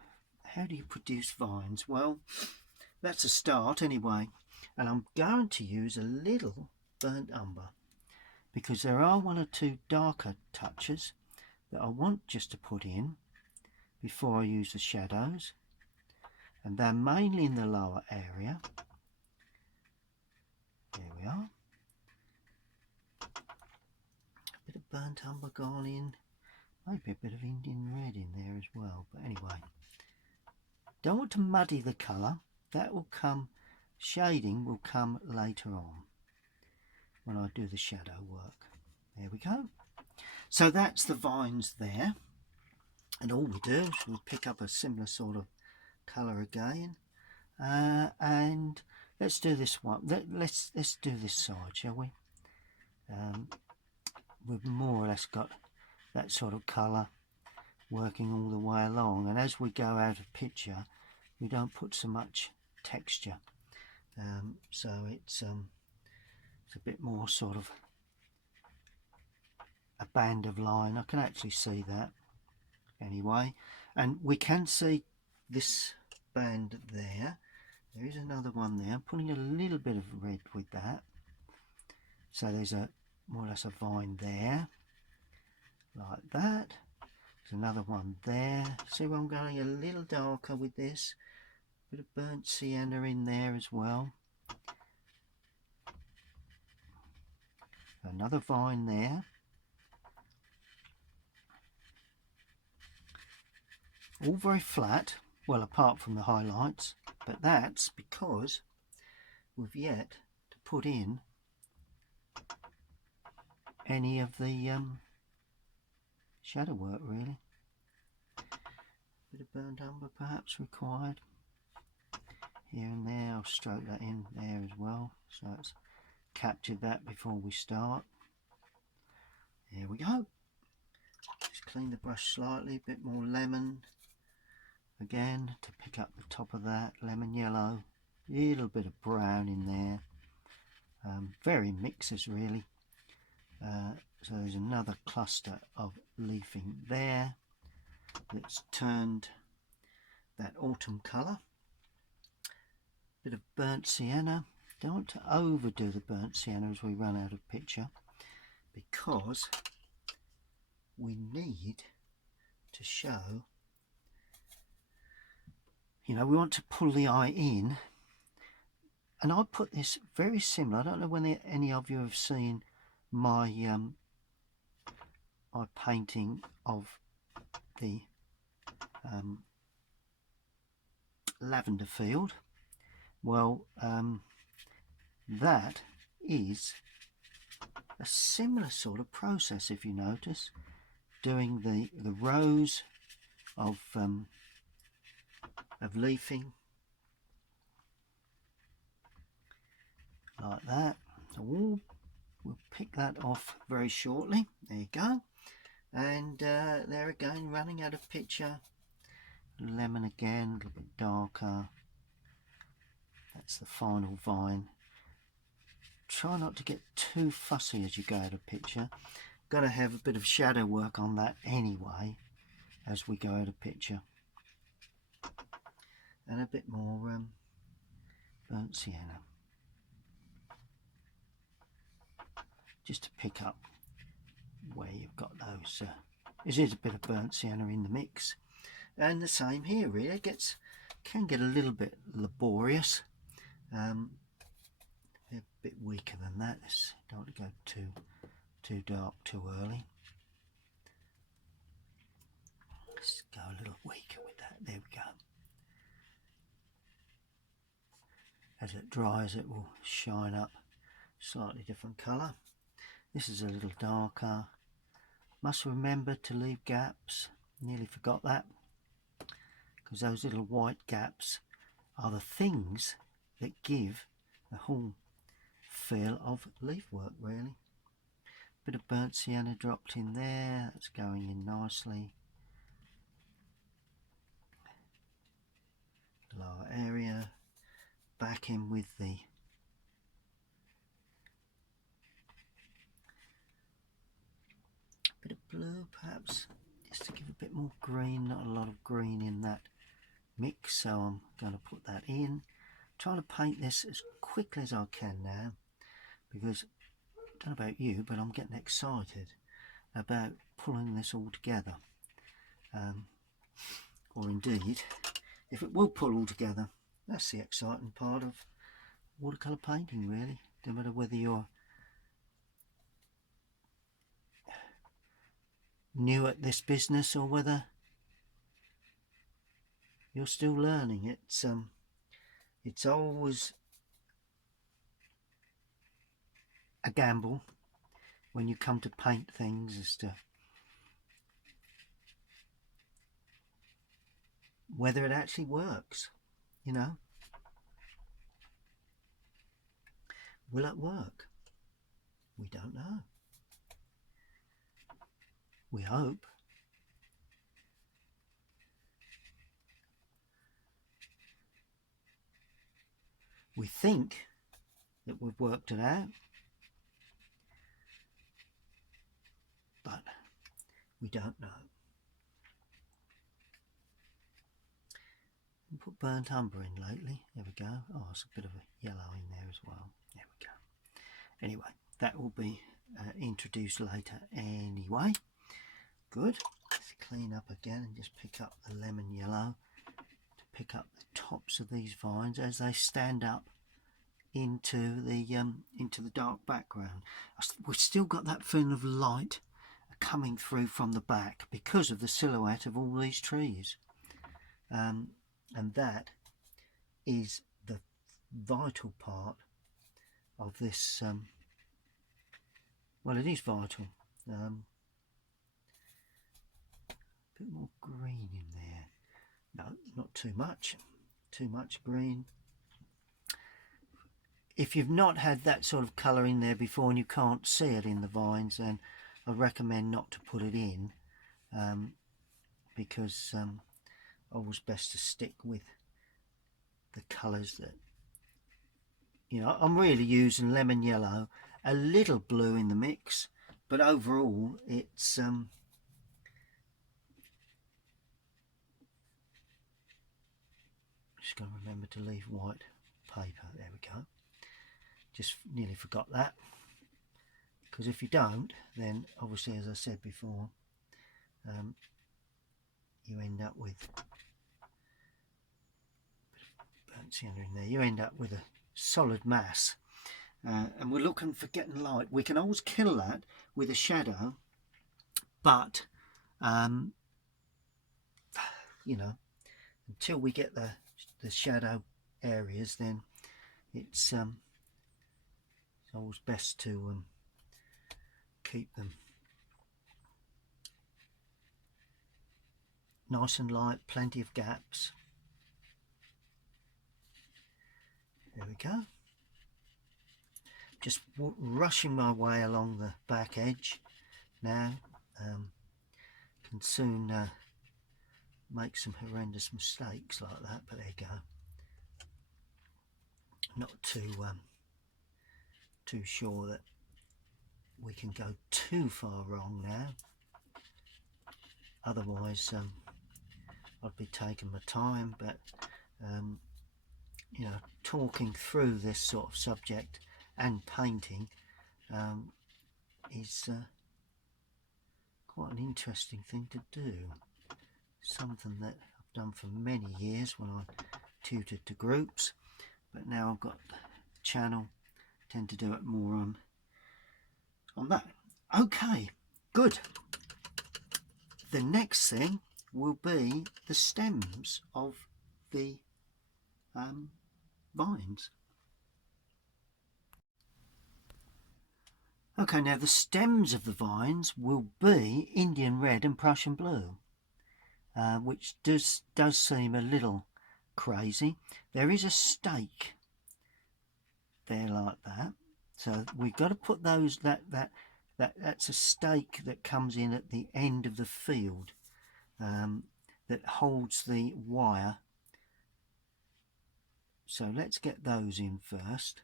how do you produce vines? Well, that's a start anyway. And I'm going to use a little burnt umber because there are one or two darker touches that I want just to put in before I use the shadows, and they're mainly in the lower area. There we are. A bit of burnt umber gone in, maybe a bit of Indian red in there as well, but anyway, don't want to muddy the colour. That will come, shading will come later on when I do the shadow work. There we go. So that's the vines there, and all we do is we'll pick up a similar sort of colour again, and let's do this one. Let's do this side, shall we? We've more or less got that sort of colour working all the way along, and as we go out of picture we don't put so much texture, so it's a bit more sort of a band of line. I can actually see that anyway, and we can see this band there. There is another one there. I'm putting a little bit of red with that, so there's a more or less a vine there like that. There's another one there. See where I'm going a little darker with this? Bit of burnt sienna in there as well. Another vine there. All very flat, well, apart from the highlights, but that's because we've yet to put in any of the shadow work, really. Bit of burnt umber perhaps required here and there. I'll stroke that in there as well, so it's captured that before we start. There we go. Just clean the brush slightly, a bit more lemon again to pick up the top of that, lemon yellow, little bit of brown in there, very mixes really. So there's another cluster of leafing there that's turned that autumn colour. Bit of burnt sienna. Don't want to overdo the burnt sienna as we run out of picture, because we need to show, you know, we want to pull the eye in. And I put this very similar. I don't know when any of you have seen my my painting of the lavender field. Well, that is a similar sort of process, if you notice, doing the rows of leafing like that. So we'll pick that off very shortly. There you go. And there again, running out of picture. Lemon again, a little bit darker. That's the final vine. Try not to get too fussy as you go out of picture. Got to have a bit of shadow work on that anyway as we go out of picture. And a bit more burnt sienna, just to pick up where you've got those. There is a bit of burnt sienna in the mix, and the same here. Really, it can get a little bit laborious. They're a bit weaker than that. Don't want to go too dark too early. Let's go a little weaker with that. There we go. As it dries, it will shine up slightly different colour. This is a little darker. Must remember to leave gaps. Nearly forgot that, because those little white gaps are the things that give the whole feel of leaf work, really. Bit of burnt sienna dropped in there. That's going in nicely. Lower area. Back in with the blue perhaps, just to give a bit more green. Not a lot of green in that mix, so I'm going to put that in. Trying to paint this as quickly as I can now, because I don't know about you, but I'm getting excited about pulling this all together, or indeed if it will pull all together. That's the exciting part of watercolour painting, really. No matter whether you're new at this business or whether you're still learning. It's always a gamble when you come to paint things as to whether it actually works, you know. Will it work? We don't know. We hope. We think that we've worked it out, but we don't know. We put burnt umber in lately. There we go. Oh, it's a bit of a yellow in there as well. There we go. Anyway, that will be introduced later anyway. Good. Let's clean up again and just pick up the lemon yellow to pick up the tops of these vines as they stand up into the dark background. We've still got that feeling of light coming through from the back because of the silhouette of all these trees, and that is the vital part of this. Well, it is vital. A bit more green in there. No, not too much. Too much green. If you've not had that sort of colour in there before and you can't see it in the vines, then I recommend not to put it in, because always best to stick with the colours that, you know. I'm really using lemon yellow, a little blue in the mix, but overall it's just got to remember to leave white paper. There we go. Just nearly forgot that, because if you don't, then obviously, as I said before, you end up with burnt sienna in there. You end up with a solid mass, and we're looking for getting light. We can always kill that with a shadow, but you know, until we get the shadow areas, then it's always best to keep them nice and light, plenty of gaps. There we go. Just rushing my way along the back edge now. Can soon make some horrendous mistakes like that, but there you go. Not too sure that we can go too far wrong now, otherwise I'd be taking my time. But you know, talking through this sort of subject and painting is quite an interesting thing to do. Something that I've done for many years when I tutored to groups, but now I've got the channel, tend to do it more on that. Okay, good. The next thing will be the stems of the vines. Okay, now the stems of the vines will be Indian red and Prussian blue, which does seem a little crazy. There is a stake there like that, so we've got to put those, that's a stake that comes in at the end of the field, that holds the wire. So let's get those in first.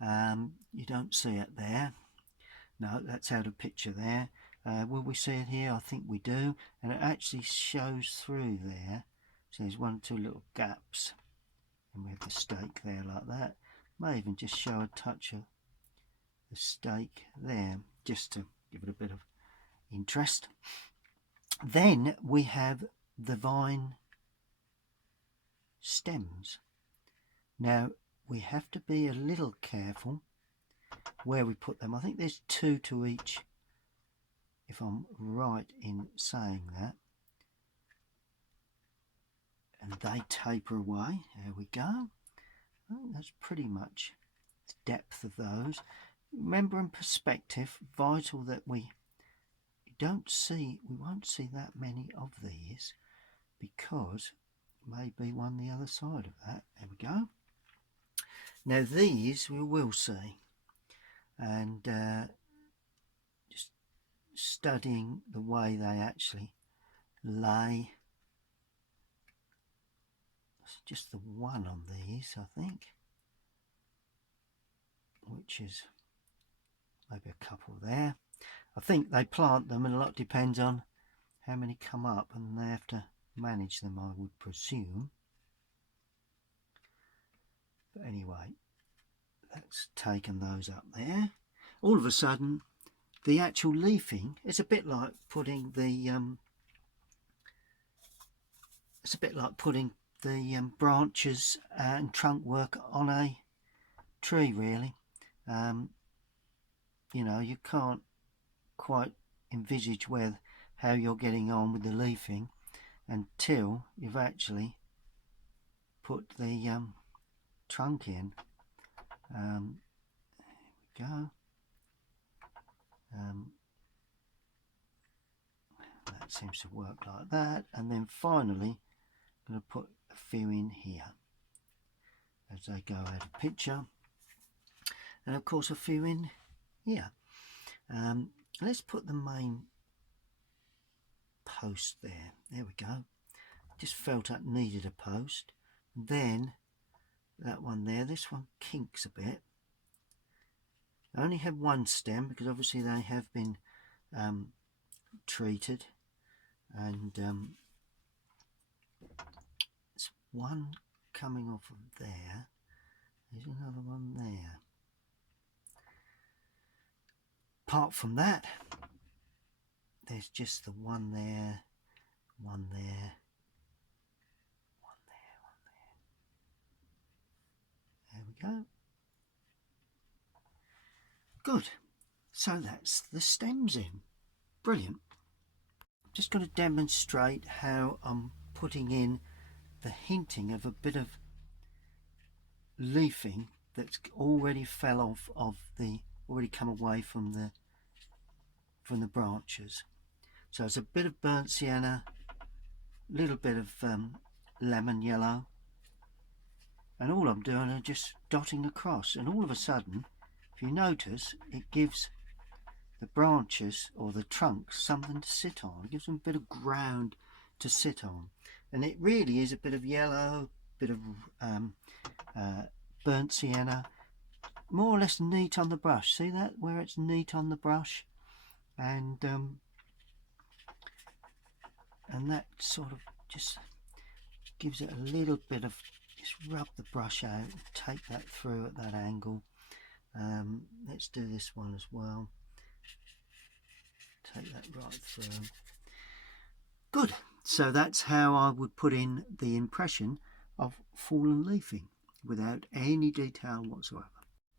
You don't see it there. No, that's out of picture there. Will we see it here? I think we do, and it actually shows through there. So there's 1 or 2 little gaps, and we have the stake there like that. May even just show a touch of the stake there, just to give it a bit of interest. Then we have the vine stems. Now we have to be a little careful where we put them. I think there's 2 to each, if I'm right in saying that. And they taper away. There we go. Oh, that's pretty much the depth of those. Remember, in perspective, vital that we won't see that many of these, because it may be one the other side of that. There we go. Now these we will see, and just studying the way they actually lay. It's just the one on these, I think, which is maybe a couple there. I think they plant them, and a lot depends on how many come up, and they have to manage them, I would presume. But anyway, that's taken those up there. All of a sudden, the actual leafing is a bit like putting the branches and trunk work on a tree, really. You know, you can't quite envisage how you're getting on with the leafing until you've actually put the trunk in. There we go. That seems to work like that, and then finally I'm going to put a few in here as they go out of picture, and of course a few in here. Let's put the main post there. There we go. Just felt that needed a post. Then that one there, this one kinks a bit. I only have 1 stem because obviously they have been treated, and there's one coming off of there. There's another one there. Apart from that, there's just the one there, one there, one there, one there. There we go. Good. So that's the stems in. Brilliant. I'm just going to demonstrate how I'm putting in the hinting of a bit of leafing that's already fell off of already come away from the branches. So it's a bit of burnt sienna, a little bit of lemon yellow, and all I'm doing is just dotting across, and all of a sudden, if you notice, it gives the branches or the trunks something to sit on. It gives them a bit of ground to sit on, and it really is a bit of yellow, bit of burnt sienna, more or less neat on the brush. See that, where it's neat on the brush, and that sort of just gives it a little bit of, just rub the brush out, take that through at that angle. Let's do this one as well. Take that right through. Good. So that's how I would put in the impression of fallen leafing without any detail whatsoever.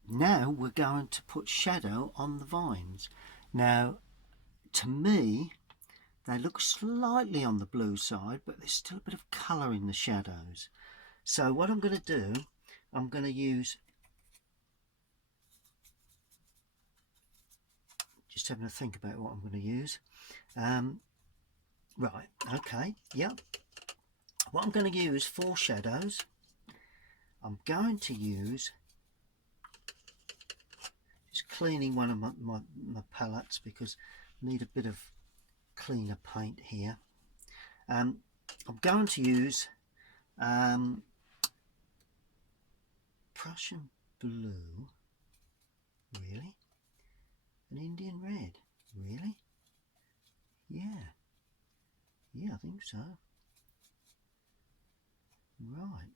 Now we're going to put shadow on the vines. Now, to me, they look slightly on the blue side, but there's still a bit of colour in the shadows. So what I'm going to do, I'm going to use, just having to think about what I'm going to use. Right, okay, yep. What I'm going to use for shadows, I'm going to use, just cleaning one of my palettes because I need a bit of cleaner paint here. I'm going to use Prussian blue, really, an Indian red, really, Yeah, I think so. Right,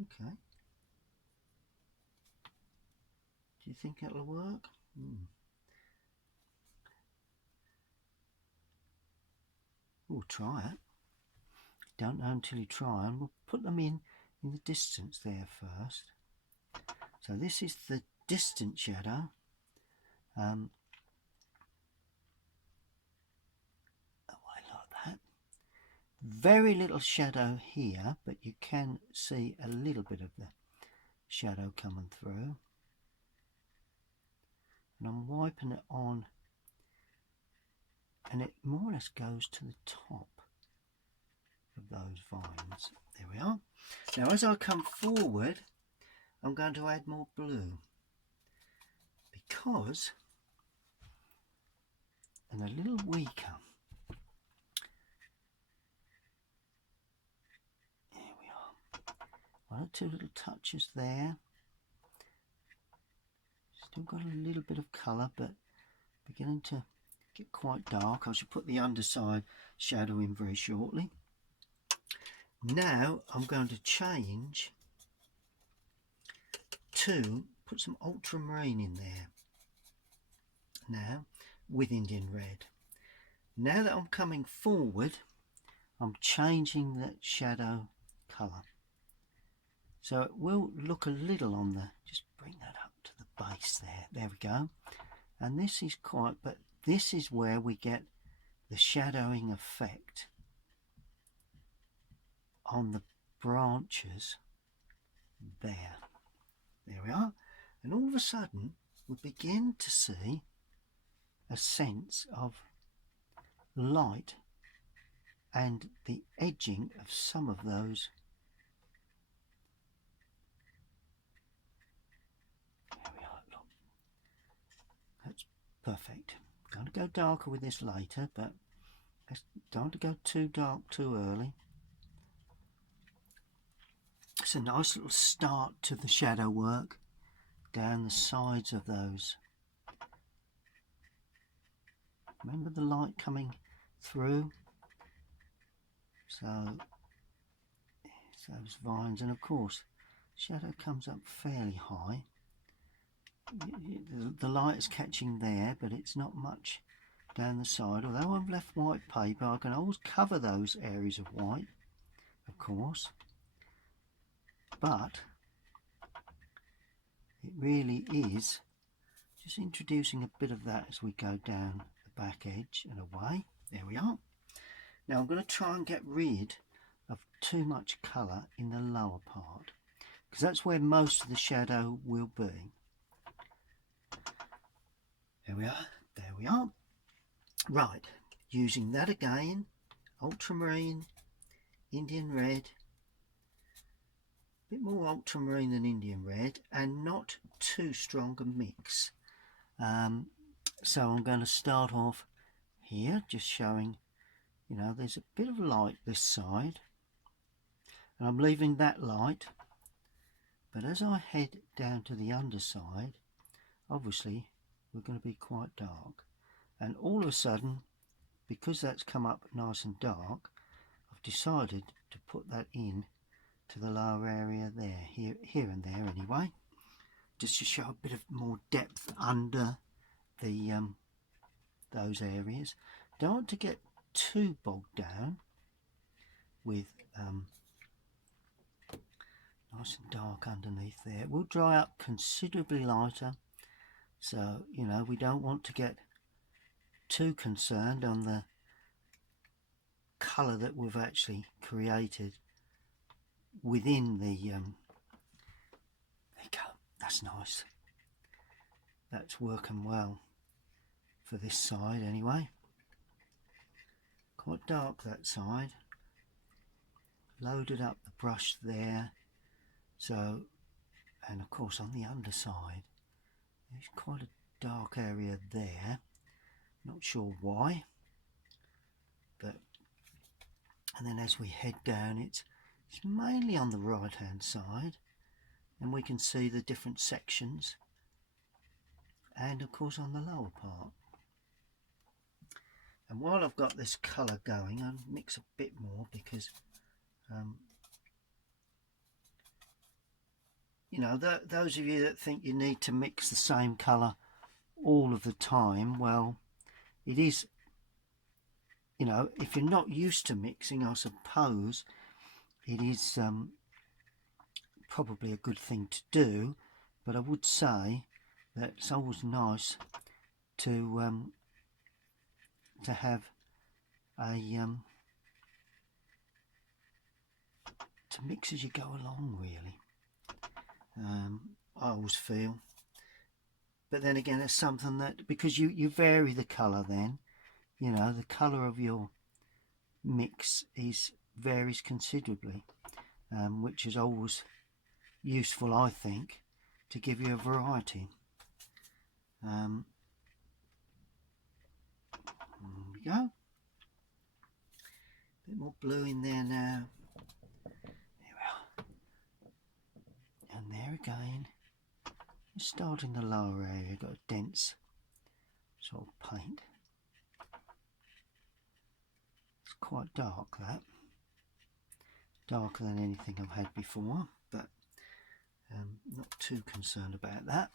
okay. Do you think it'll work? We'll try it. Don't know until you try, and we'll put them in the distance there first. So this is the distant shadow. Away like that. Very little shadow here, but you can see a little bit of the shadow coming through. And I'm wiping it on, and it more or less goes to the top of those vines. There we are. Now as I come forward, I'm going to add more blue, because, and a little weaker. There we are. One or two little touches there. Still got a little bit of colour, but beginning to get quite dark. I should put the underside shadow in very shortly. Now I'm going to change to put some ultramarine in there now with Indian red. Now that I'm coming forward, I'm changing the shadow colour, so it will look a little on the, just bring that up to the base there we go. And this is quite, but this is where we get the shadowing effect on the branches there. There we are. And all of a sudden we begin to see a sense of light and the edging of some of those. There we are, look. That's perfect. I'm going to go darker with this later, but I don't want to go too dark too early. It's a nice little start to the shadow work down the sides of those. Remember the light coming through? So it's those vines, and of course shadow comes up fairly high. The light is catching there, but it's not much down the side. Although I've left white paper, I can always cover those areas of white, of course. But it really is just introducing a bit of that as we go down the back edge and away. There we are. Now I'm going to try and get rid of too much colour in the lower part, because that's where most of the shadow will be. There we are. There we are. Right, using that again, ultramarine, Indian red, a bit more ultramarine than Indian red, and not too strong a mix. So I'm going to start off here, just showing, you know, there's a bit of light this side, and I'm leaving that light, but as I head down to the underside, obviously we're going to be quite dark, and all of a sudden, because that's come up nice and dark, I've decided to put that in to the lower area there, here and there anyway, just to show a bit of more depth under the those areas. Don't want to get too bogged down with nice and dark underneath there. It will dry up considerably lighter, so you know, we don't want to get too concerned on the colour that we've actually created within the there you go, that's nice, that's working well for this side anyway. Quite dark that side. Loaded up the brush there, so, and of course on the underside there's quite a dark area there, not sure why, but, and then as we head down, it's mainly on the right hand side, and we can see the different sections, and of course on the lower part. And while I've got this colour going, I'll mix a bit more because you know, those of you that think you need to mix the same colour all of the time, well, it is, you know, if you're not used to mixing, I suppose it is probably a good thing to do, but I would say that it's always nice to have a to mix as you go along, really. I always feel, but then again, it's something that, because you vary the colour, then you know the colour of your mix varies considerably, which is always useful, I think, to give you a variety. There we go. A bit more blue in there now. There we are. And there again. Just start in the lower area. Got a dense sort of paint. It's quite dark, that. Darker than anything I've had before, but not too concerned about that.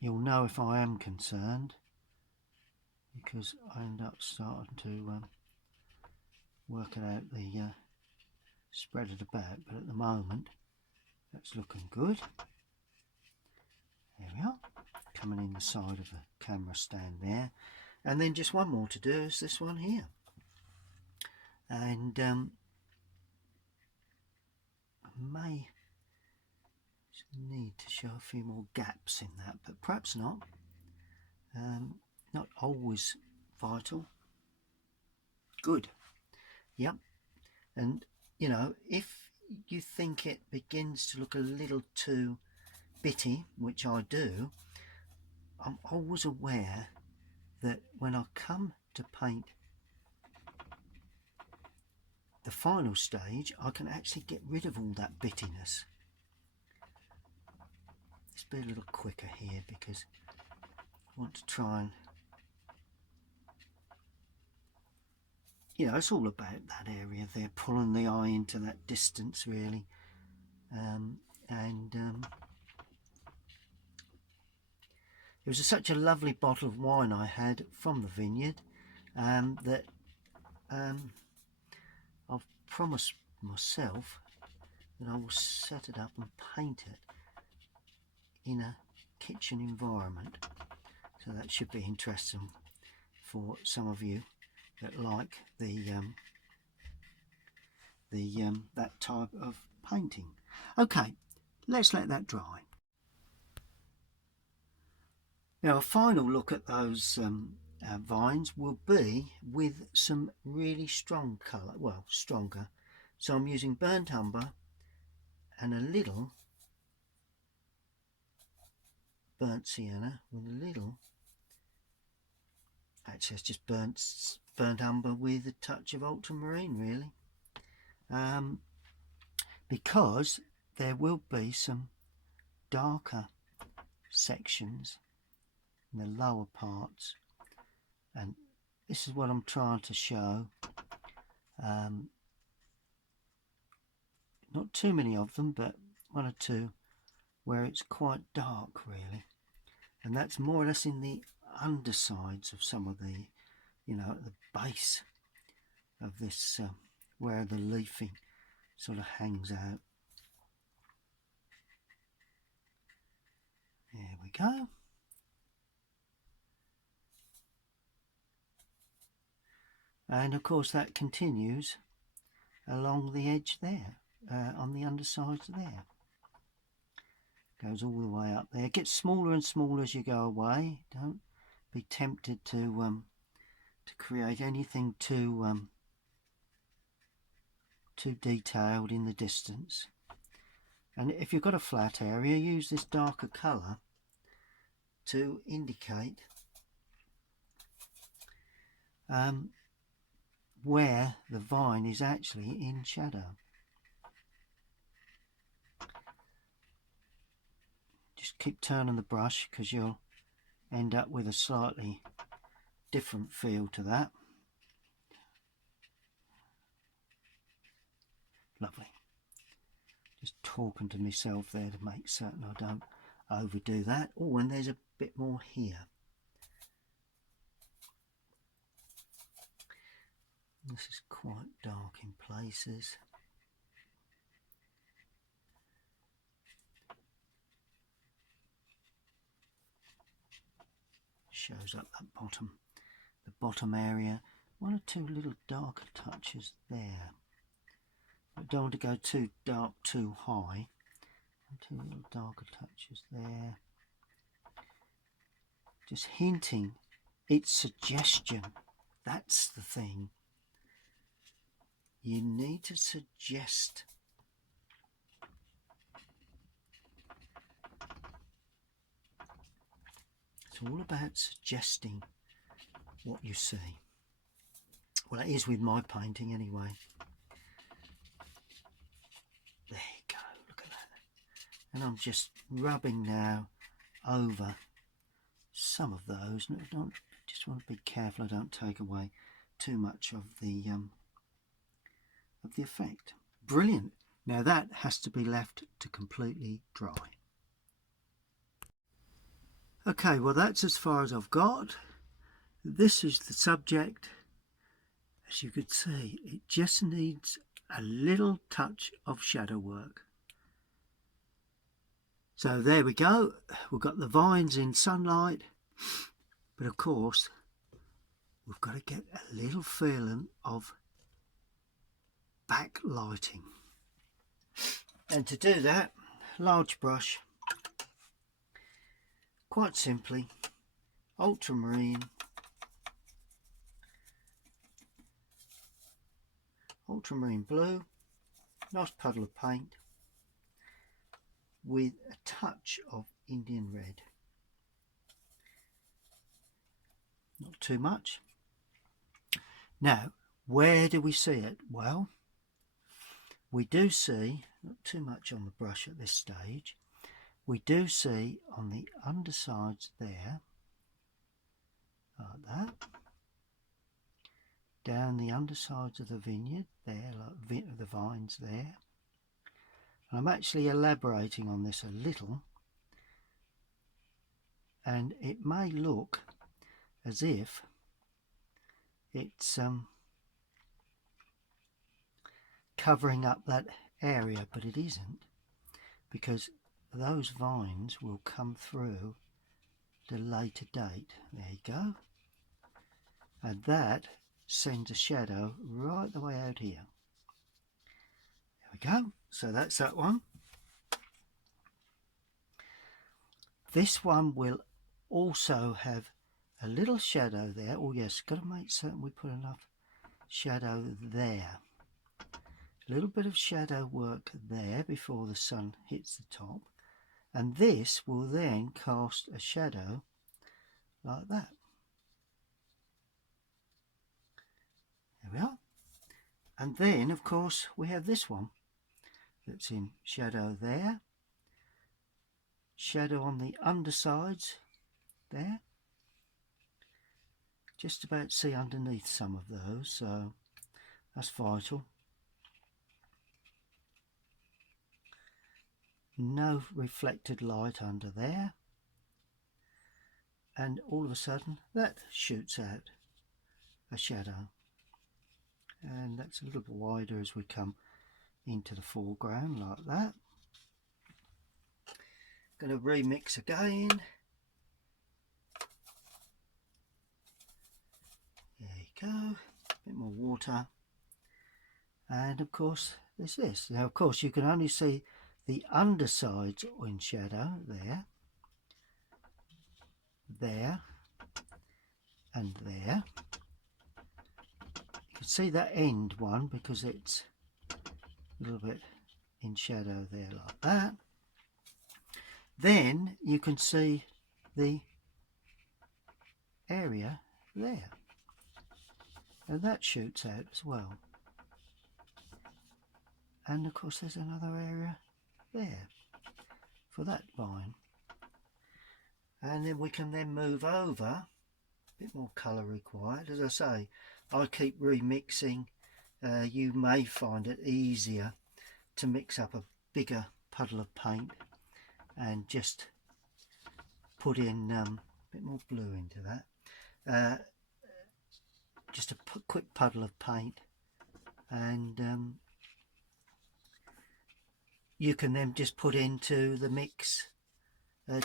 You'll know if I am concerned, because I end up starting to work it out, the spread it about, but at the moment that's looking good. There we are, coming in the side of the camera stand there, and then just one more to do is this one here, and I may need to show a few more gaps in that, but perhaps not. Not always vital. Good. Yep. And you know, if you think it begins to look a little too bitty, which I do, I'm always aware that when I come to paint the final stage, I can actually get rid of all that bittiness. Let's be a little quicker here because I want to try and, you know, it's all about that area there, pulling the eye into that distance, really. It was such a lovely bottle of wine I had from the vineyard that I've promised myself that I will set it up and paint it in a kitchen environment. So that should be interesting for some of you that like that type of painting. Okay, let's let that dry. Now a final look at those vines will be with some really strong colour, well, stronger. So I'm using burnt umber and a little burnt sienna with a little, actually it's just burnt umber with a touch of ultramarine, really, because there will be some darker sections in the lower parts, and this is what I'm trying to show. Not too many of them, but one or two where it's quite dark, really, and that's more or less in the undersides of some of the, you know, at the base of this where the leafing sort of hangs out. There we go. And of course that continues along the edge there, on the undersides there. Goes all the way up there. It gets smaller and smaller as you go away. Don't be tempted to create anything too detailed in the distance. And if you've got a flat area, use this darker colour to indicate where the vine is actually in shadow. Just keep turning the brush because you'll end up with a slightly different feel to that. Lovely. Just talking to myself there to make certain I don't overdo that. Oh, and there's a bit more here. This is quite dark in places. Shows up that the bottom area. One or two little darker touches there. I don't want to go too dark too high. Two little darker touches there. Just hinting, it's suggestion. That's the thing. You need to suggest. It's all about suggesting what you see. Well, it is with my painting anyway. There you go, look at that. And I'm just rubbing now over some of those. Just want to be careful I don't take away too much of the effect. Brilliant. Now that has to be left to completely dry. Okay, well that's as far as I've got. This is the subject. As you could see, it just needs a little touch of shadow work. So there we go. We've got the vines in sunlight, but of course we've got to get a little feeling of backlighting. And to do that, large brush, quite simply, ultramarine, blue, nice puddle of paint with a touch of Indian red. Not too much. Now, where do we see it? Well, we do see, not too much on the brush at this stage, we do see on the undersides there, like that, down the undersides of the vineyard there, like the vines there. And I'm actually elaborating on this a little, and it may look as if it's covering up that area, but it isn't, because those vines will come through at a later date. There you go. And that sends a shadow right the way out here. There we go. So that's that one. This one will also have a little shadow there. Oh yes, got to make certain we put enough shadow there. A little bit of shadow work there before the sun hits the top, and this will then cast a shadow like that. There we are. And then of course we have this one that's in shadow there, shadow on the undersides there. Just about see underneath some of those, so that's vital. No reflected light under there, and all of a sudden that shoots out a shadow, and that's a little bit wider as we come into the foreground like that. Going to remix again. There you go, a bit more water, and of course there's this. Now of course you can only see the undersides in shadow there, there, and there. You can see that end one because it's a little bit in shadow there like that. Then you can see the area there, and that shoots out as well. And of course there's another area there for that vine, and then we can then move over bit more colour required. As I say, I keep remixing. You may find it easier to mix up a bigger puddle of paint and just put in a bit more blue into that. Just a quick puddle of paint, and you can then just put into the mix.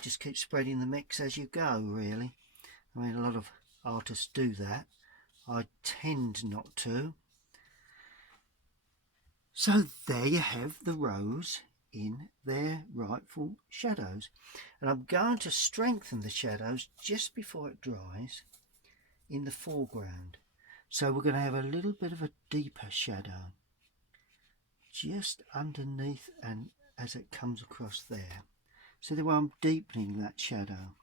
Just keep spreading the mix as you go, really. I mean, a lot of artists do that. I tend not to. So there you have the rose in their rightful shadows. And I'm going to strengthen the shadows just before it dries in the foreground. So we're going to have a little bit of a deeper shadow just underneath and as it comes across there. So the way I'm deepening that shadow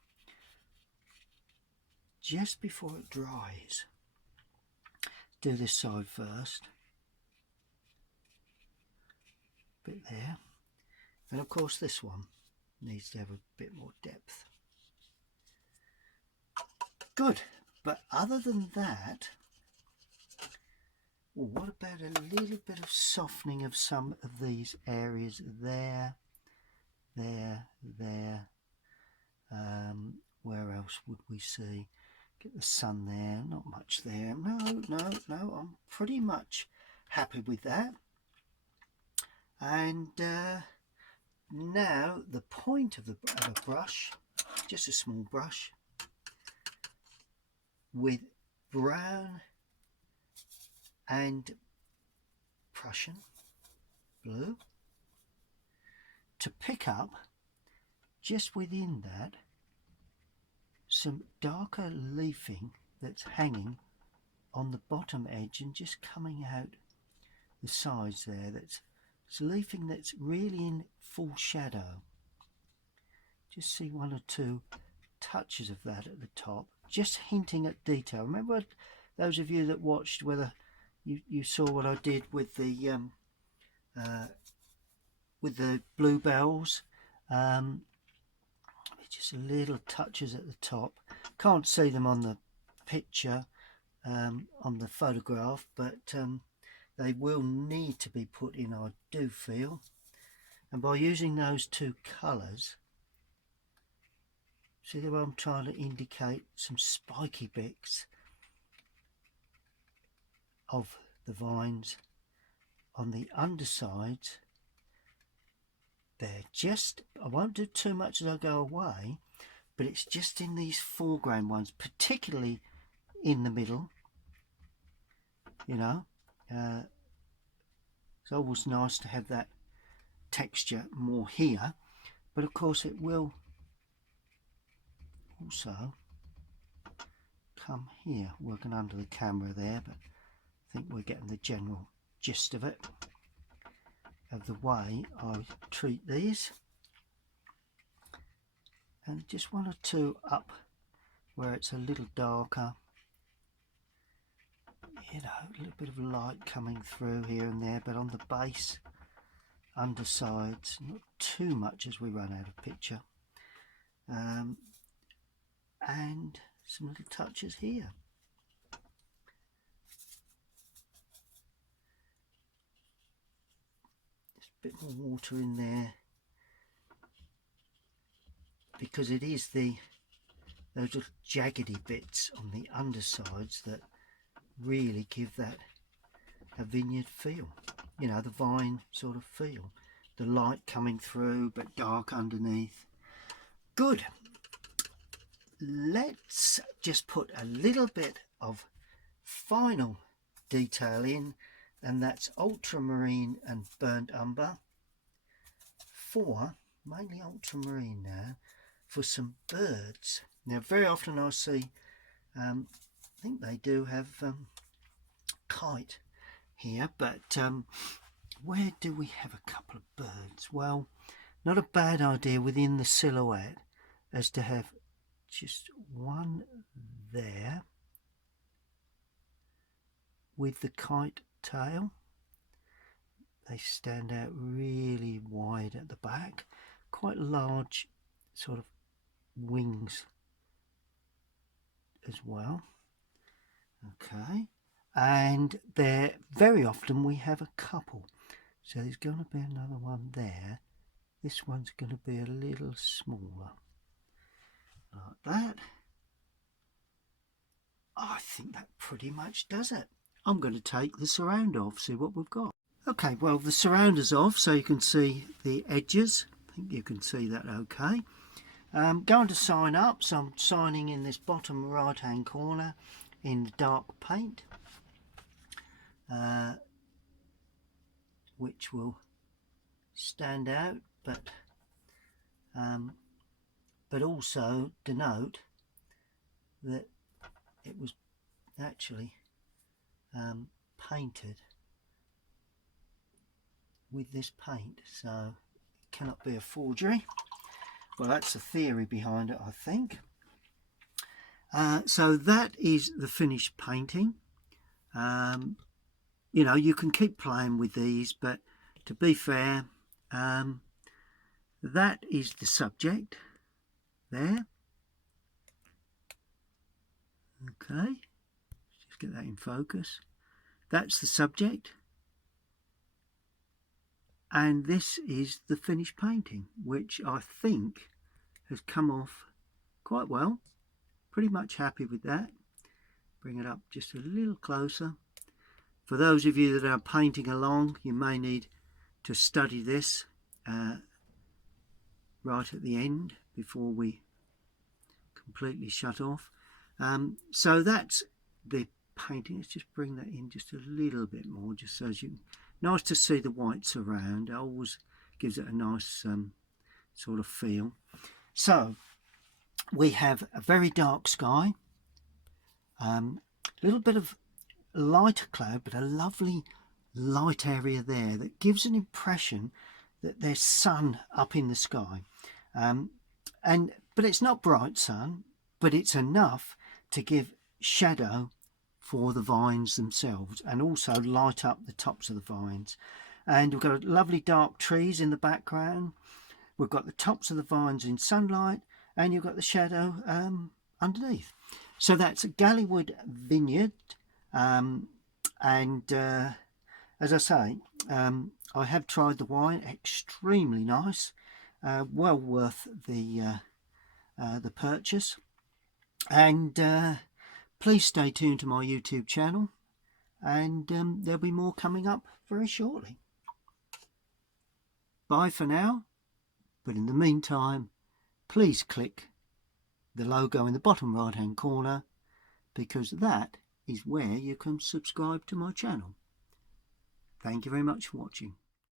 just before it dries. Do this side first. Bit there. And of course this one needs to have a bit more depth. Good. But other than that, well, what about a little bit of softening of some of these areas there, there. Where else would we see? Get the sun there, not much there. No, I'm pretty much happy with that. And now the point of a brush, just a small brush, with brown and Prussian blue, to pick up just within that some darker leafing that's hanging on the bottom edge and just coming out the sides there. That's leafing that's really in full shadow. Just see one or two touches of that at the top, just hinting at detail. Remember, those of you that watched, whether you saw what I did with the bluebells, just little touches at the top. Can't see them on the picture, on the photograph, but they will need to be put in, I do feel. And by using those two colours, see the way I'm trying to indicate some spiky bits of the vines on the undersides. There, just, I won't do too much as I go away, but it's just in these foreground ones, particularly in the middle, you know. It's always nice to have that texture more here, but of course it will also come here, working under the camera there, but I think we're getting the general gist of it, of the way I treat these. And just one or two up where it's a little darker, you know, a little bit of light coming through here and there, but on the base, undersides, not too much as we run out of picture. And some little touches here. Just a bit more water in there, because it is those little jaggedy bits on the undersides that really give that a vineyard feel, you know, the vine sort of feel, the light coming through but dark underneath. Good. Let's just put a little bit of final detail in, and that's ultramarine and burnt umber, for mainly ultramarine now, for some birds. Now very often I see, I think they do have kite here, but where do we have a couple of birds? Well, not a bad idea within the silhouette as to have just one there with the kite tail. They stand out really wide at the back, quite large sort of wings as well. Okay, and there very often we have a couple, so there's going to be another one there. This one's going to be a little smaller, like that. I think that pretty much does it. I'm going to take the surround off, see what we've got. Okay, well, the surround is off, so you can see the edges. I think you can see that okay. Going to sign up, so I'm signing in this bottom right hand corner in the dark paint, which will stand out, but also denote that it was actually painted with this paint, so it cannot be a forgery. Well, that's the theory behind it, I think. So that is the finished painting. You know, you can keep playing with these, but to be fair, that is the subject there. Okay, just get that in focus. That's the subject. And this is the finished painting, which I think has come off quite well. Pretty much happy with that. Bring it up just a little closer. For those of you that are painting along, you may need to study this right at the end before we completely shut off. So that's the painting. Let's just bring that in just a little bit more, just so as you... Nice to see the whites around. It always gives it a nice sort of feel. So we have a very dark sky, a little bit of lighter cloud, but a lovely light area there that gives an impression that there's sun up in the sky. But it's not bright sun, but it's enough to give shadow for the vines themselves and also light up the tops of the vines. And we've got lovely dark trees in the background. We've got the tops of the vines in sunlight, and you've got the shadow underneath. So that's a Galleywood Vineyard, and as I say, I have tried the wine. Extremely nice, well worth the purchase. And please stay tuned to my YouTube channel, and there'll be more coming up very shortly. Bye for now, but in the meantime, please click the logo in the bottom right hand corner, because that is where you can subscribe to my channel. Thank you very much for watching.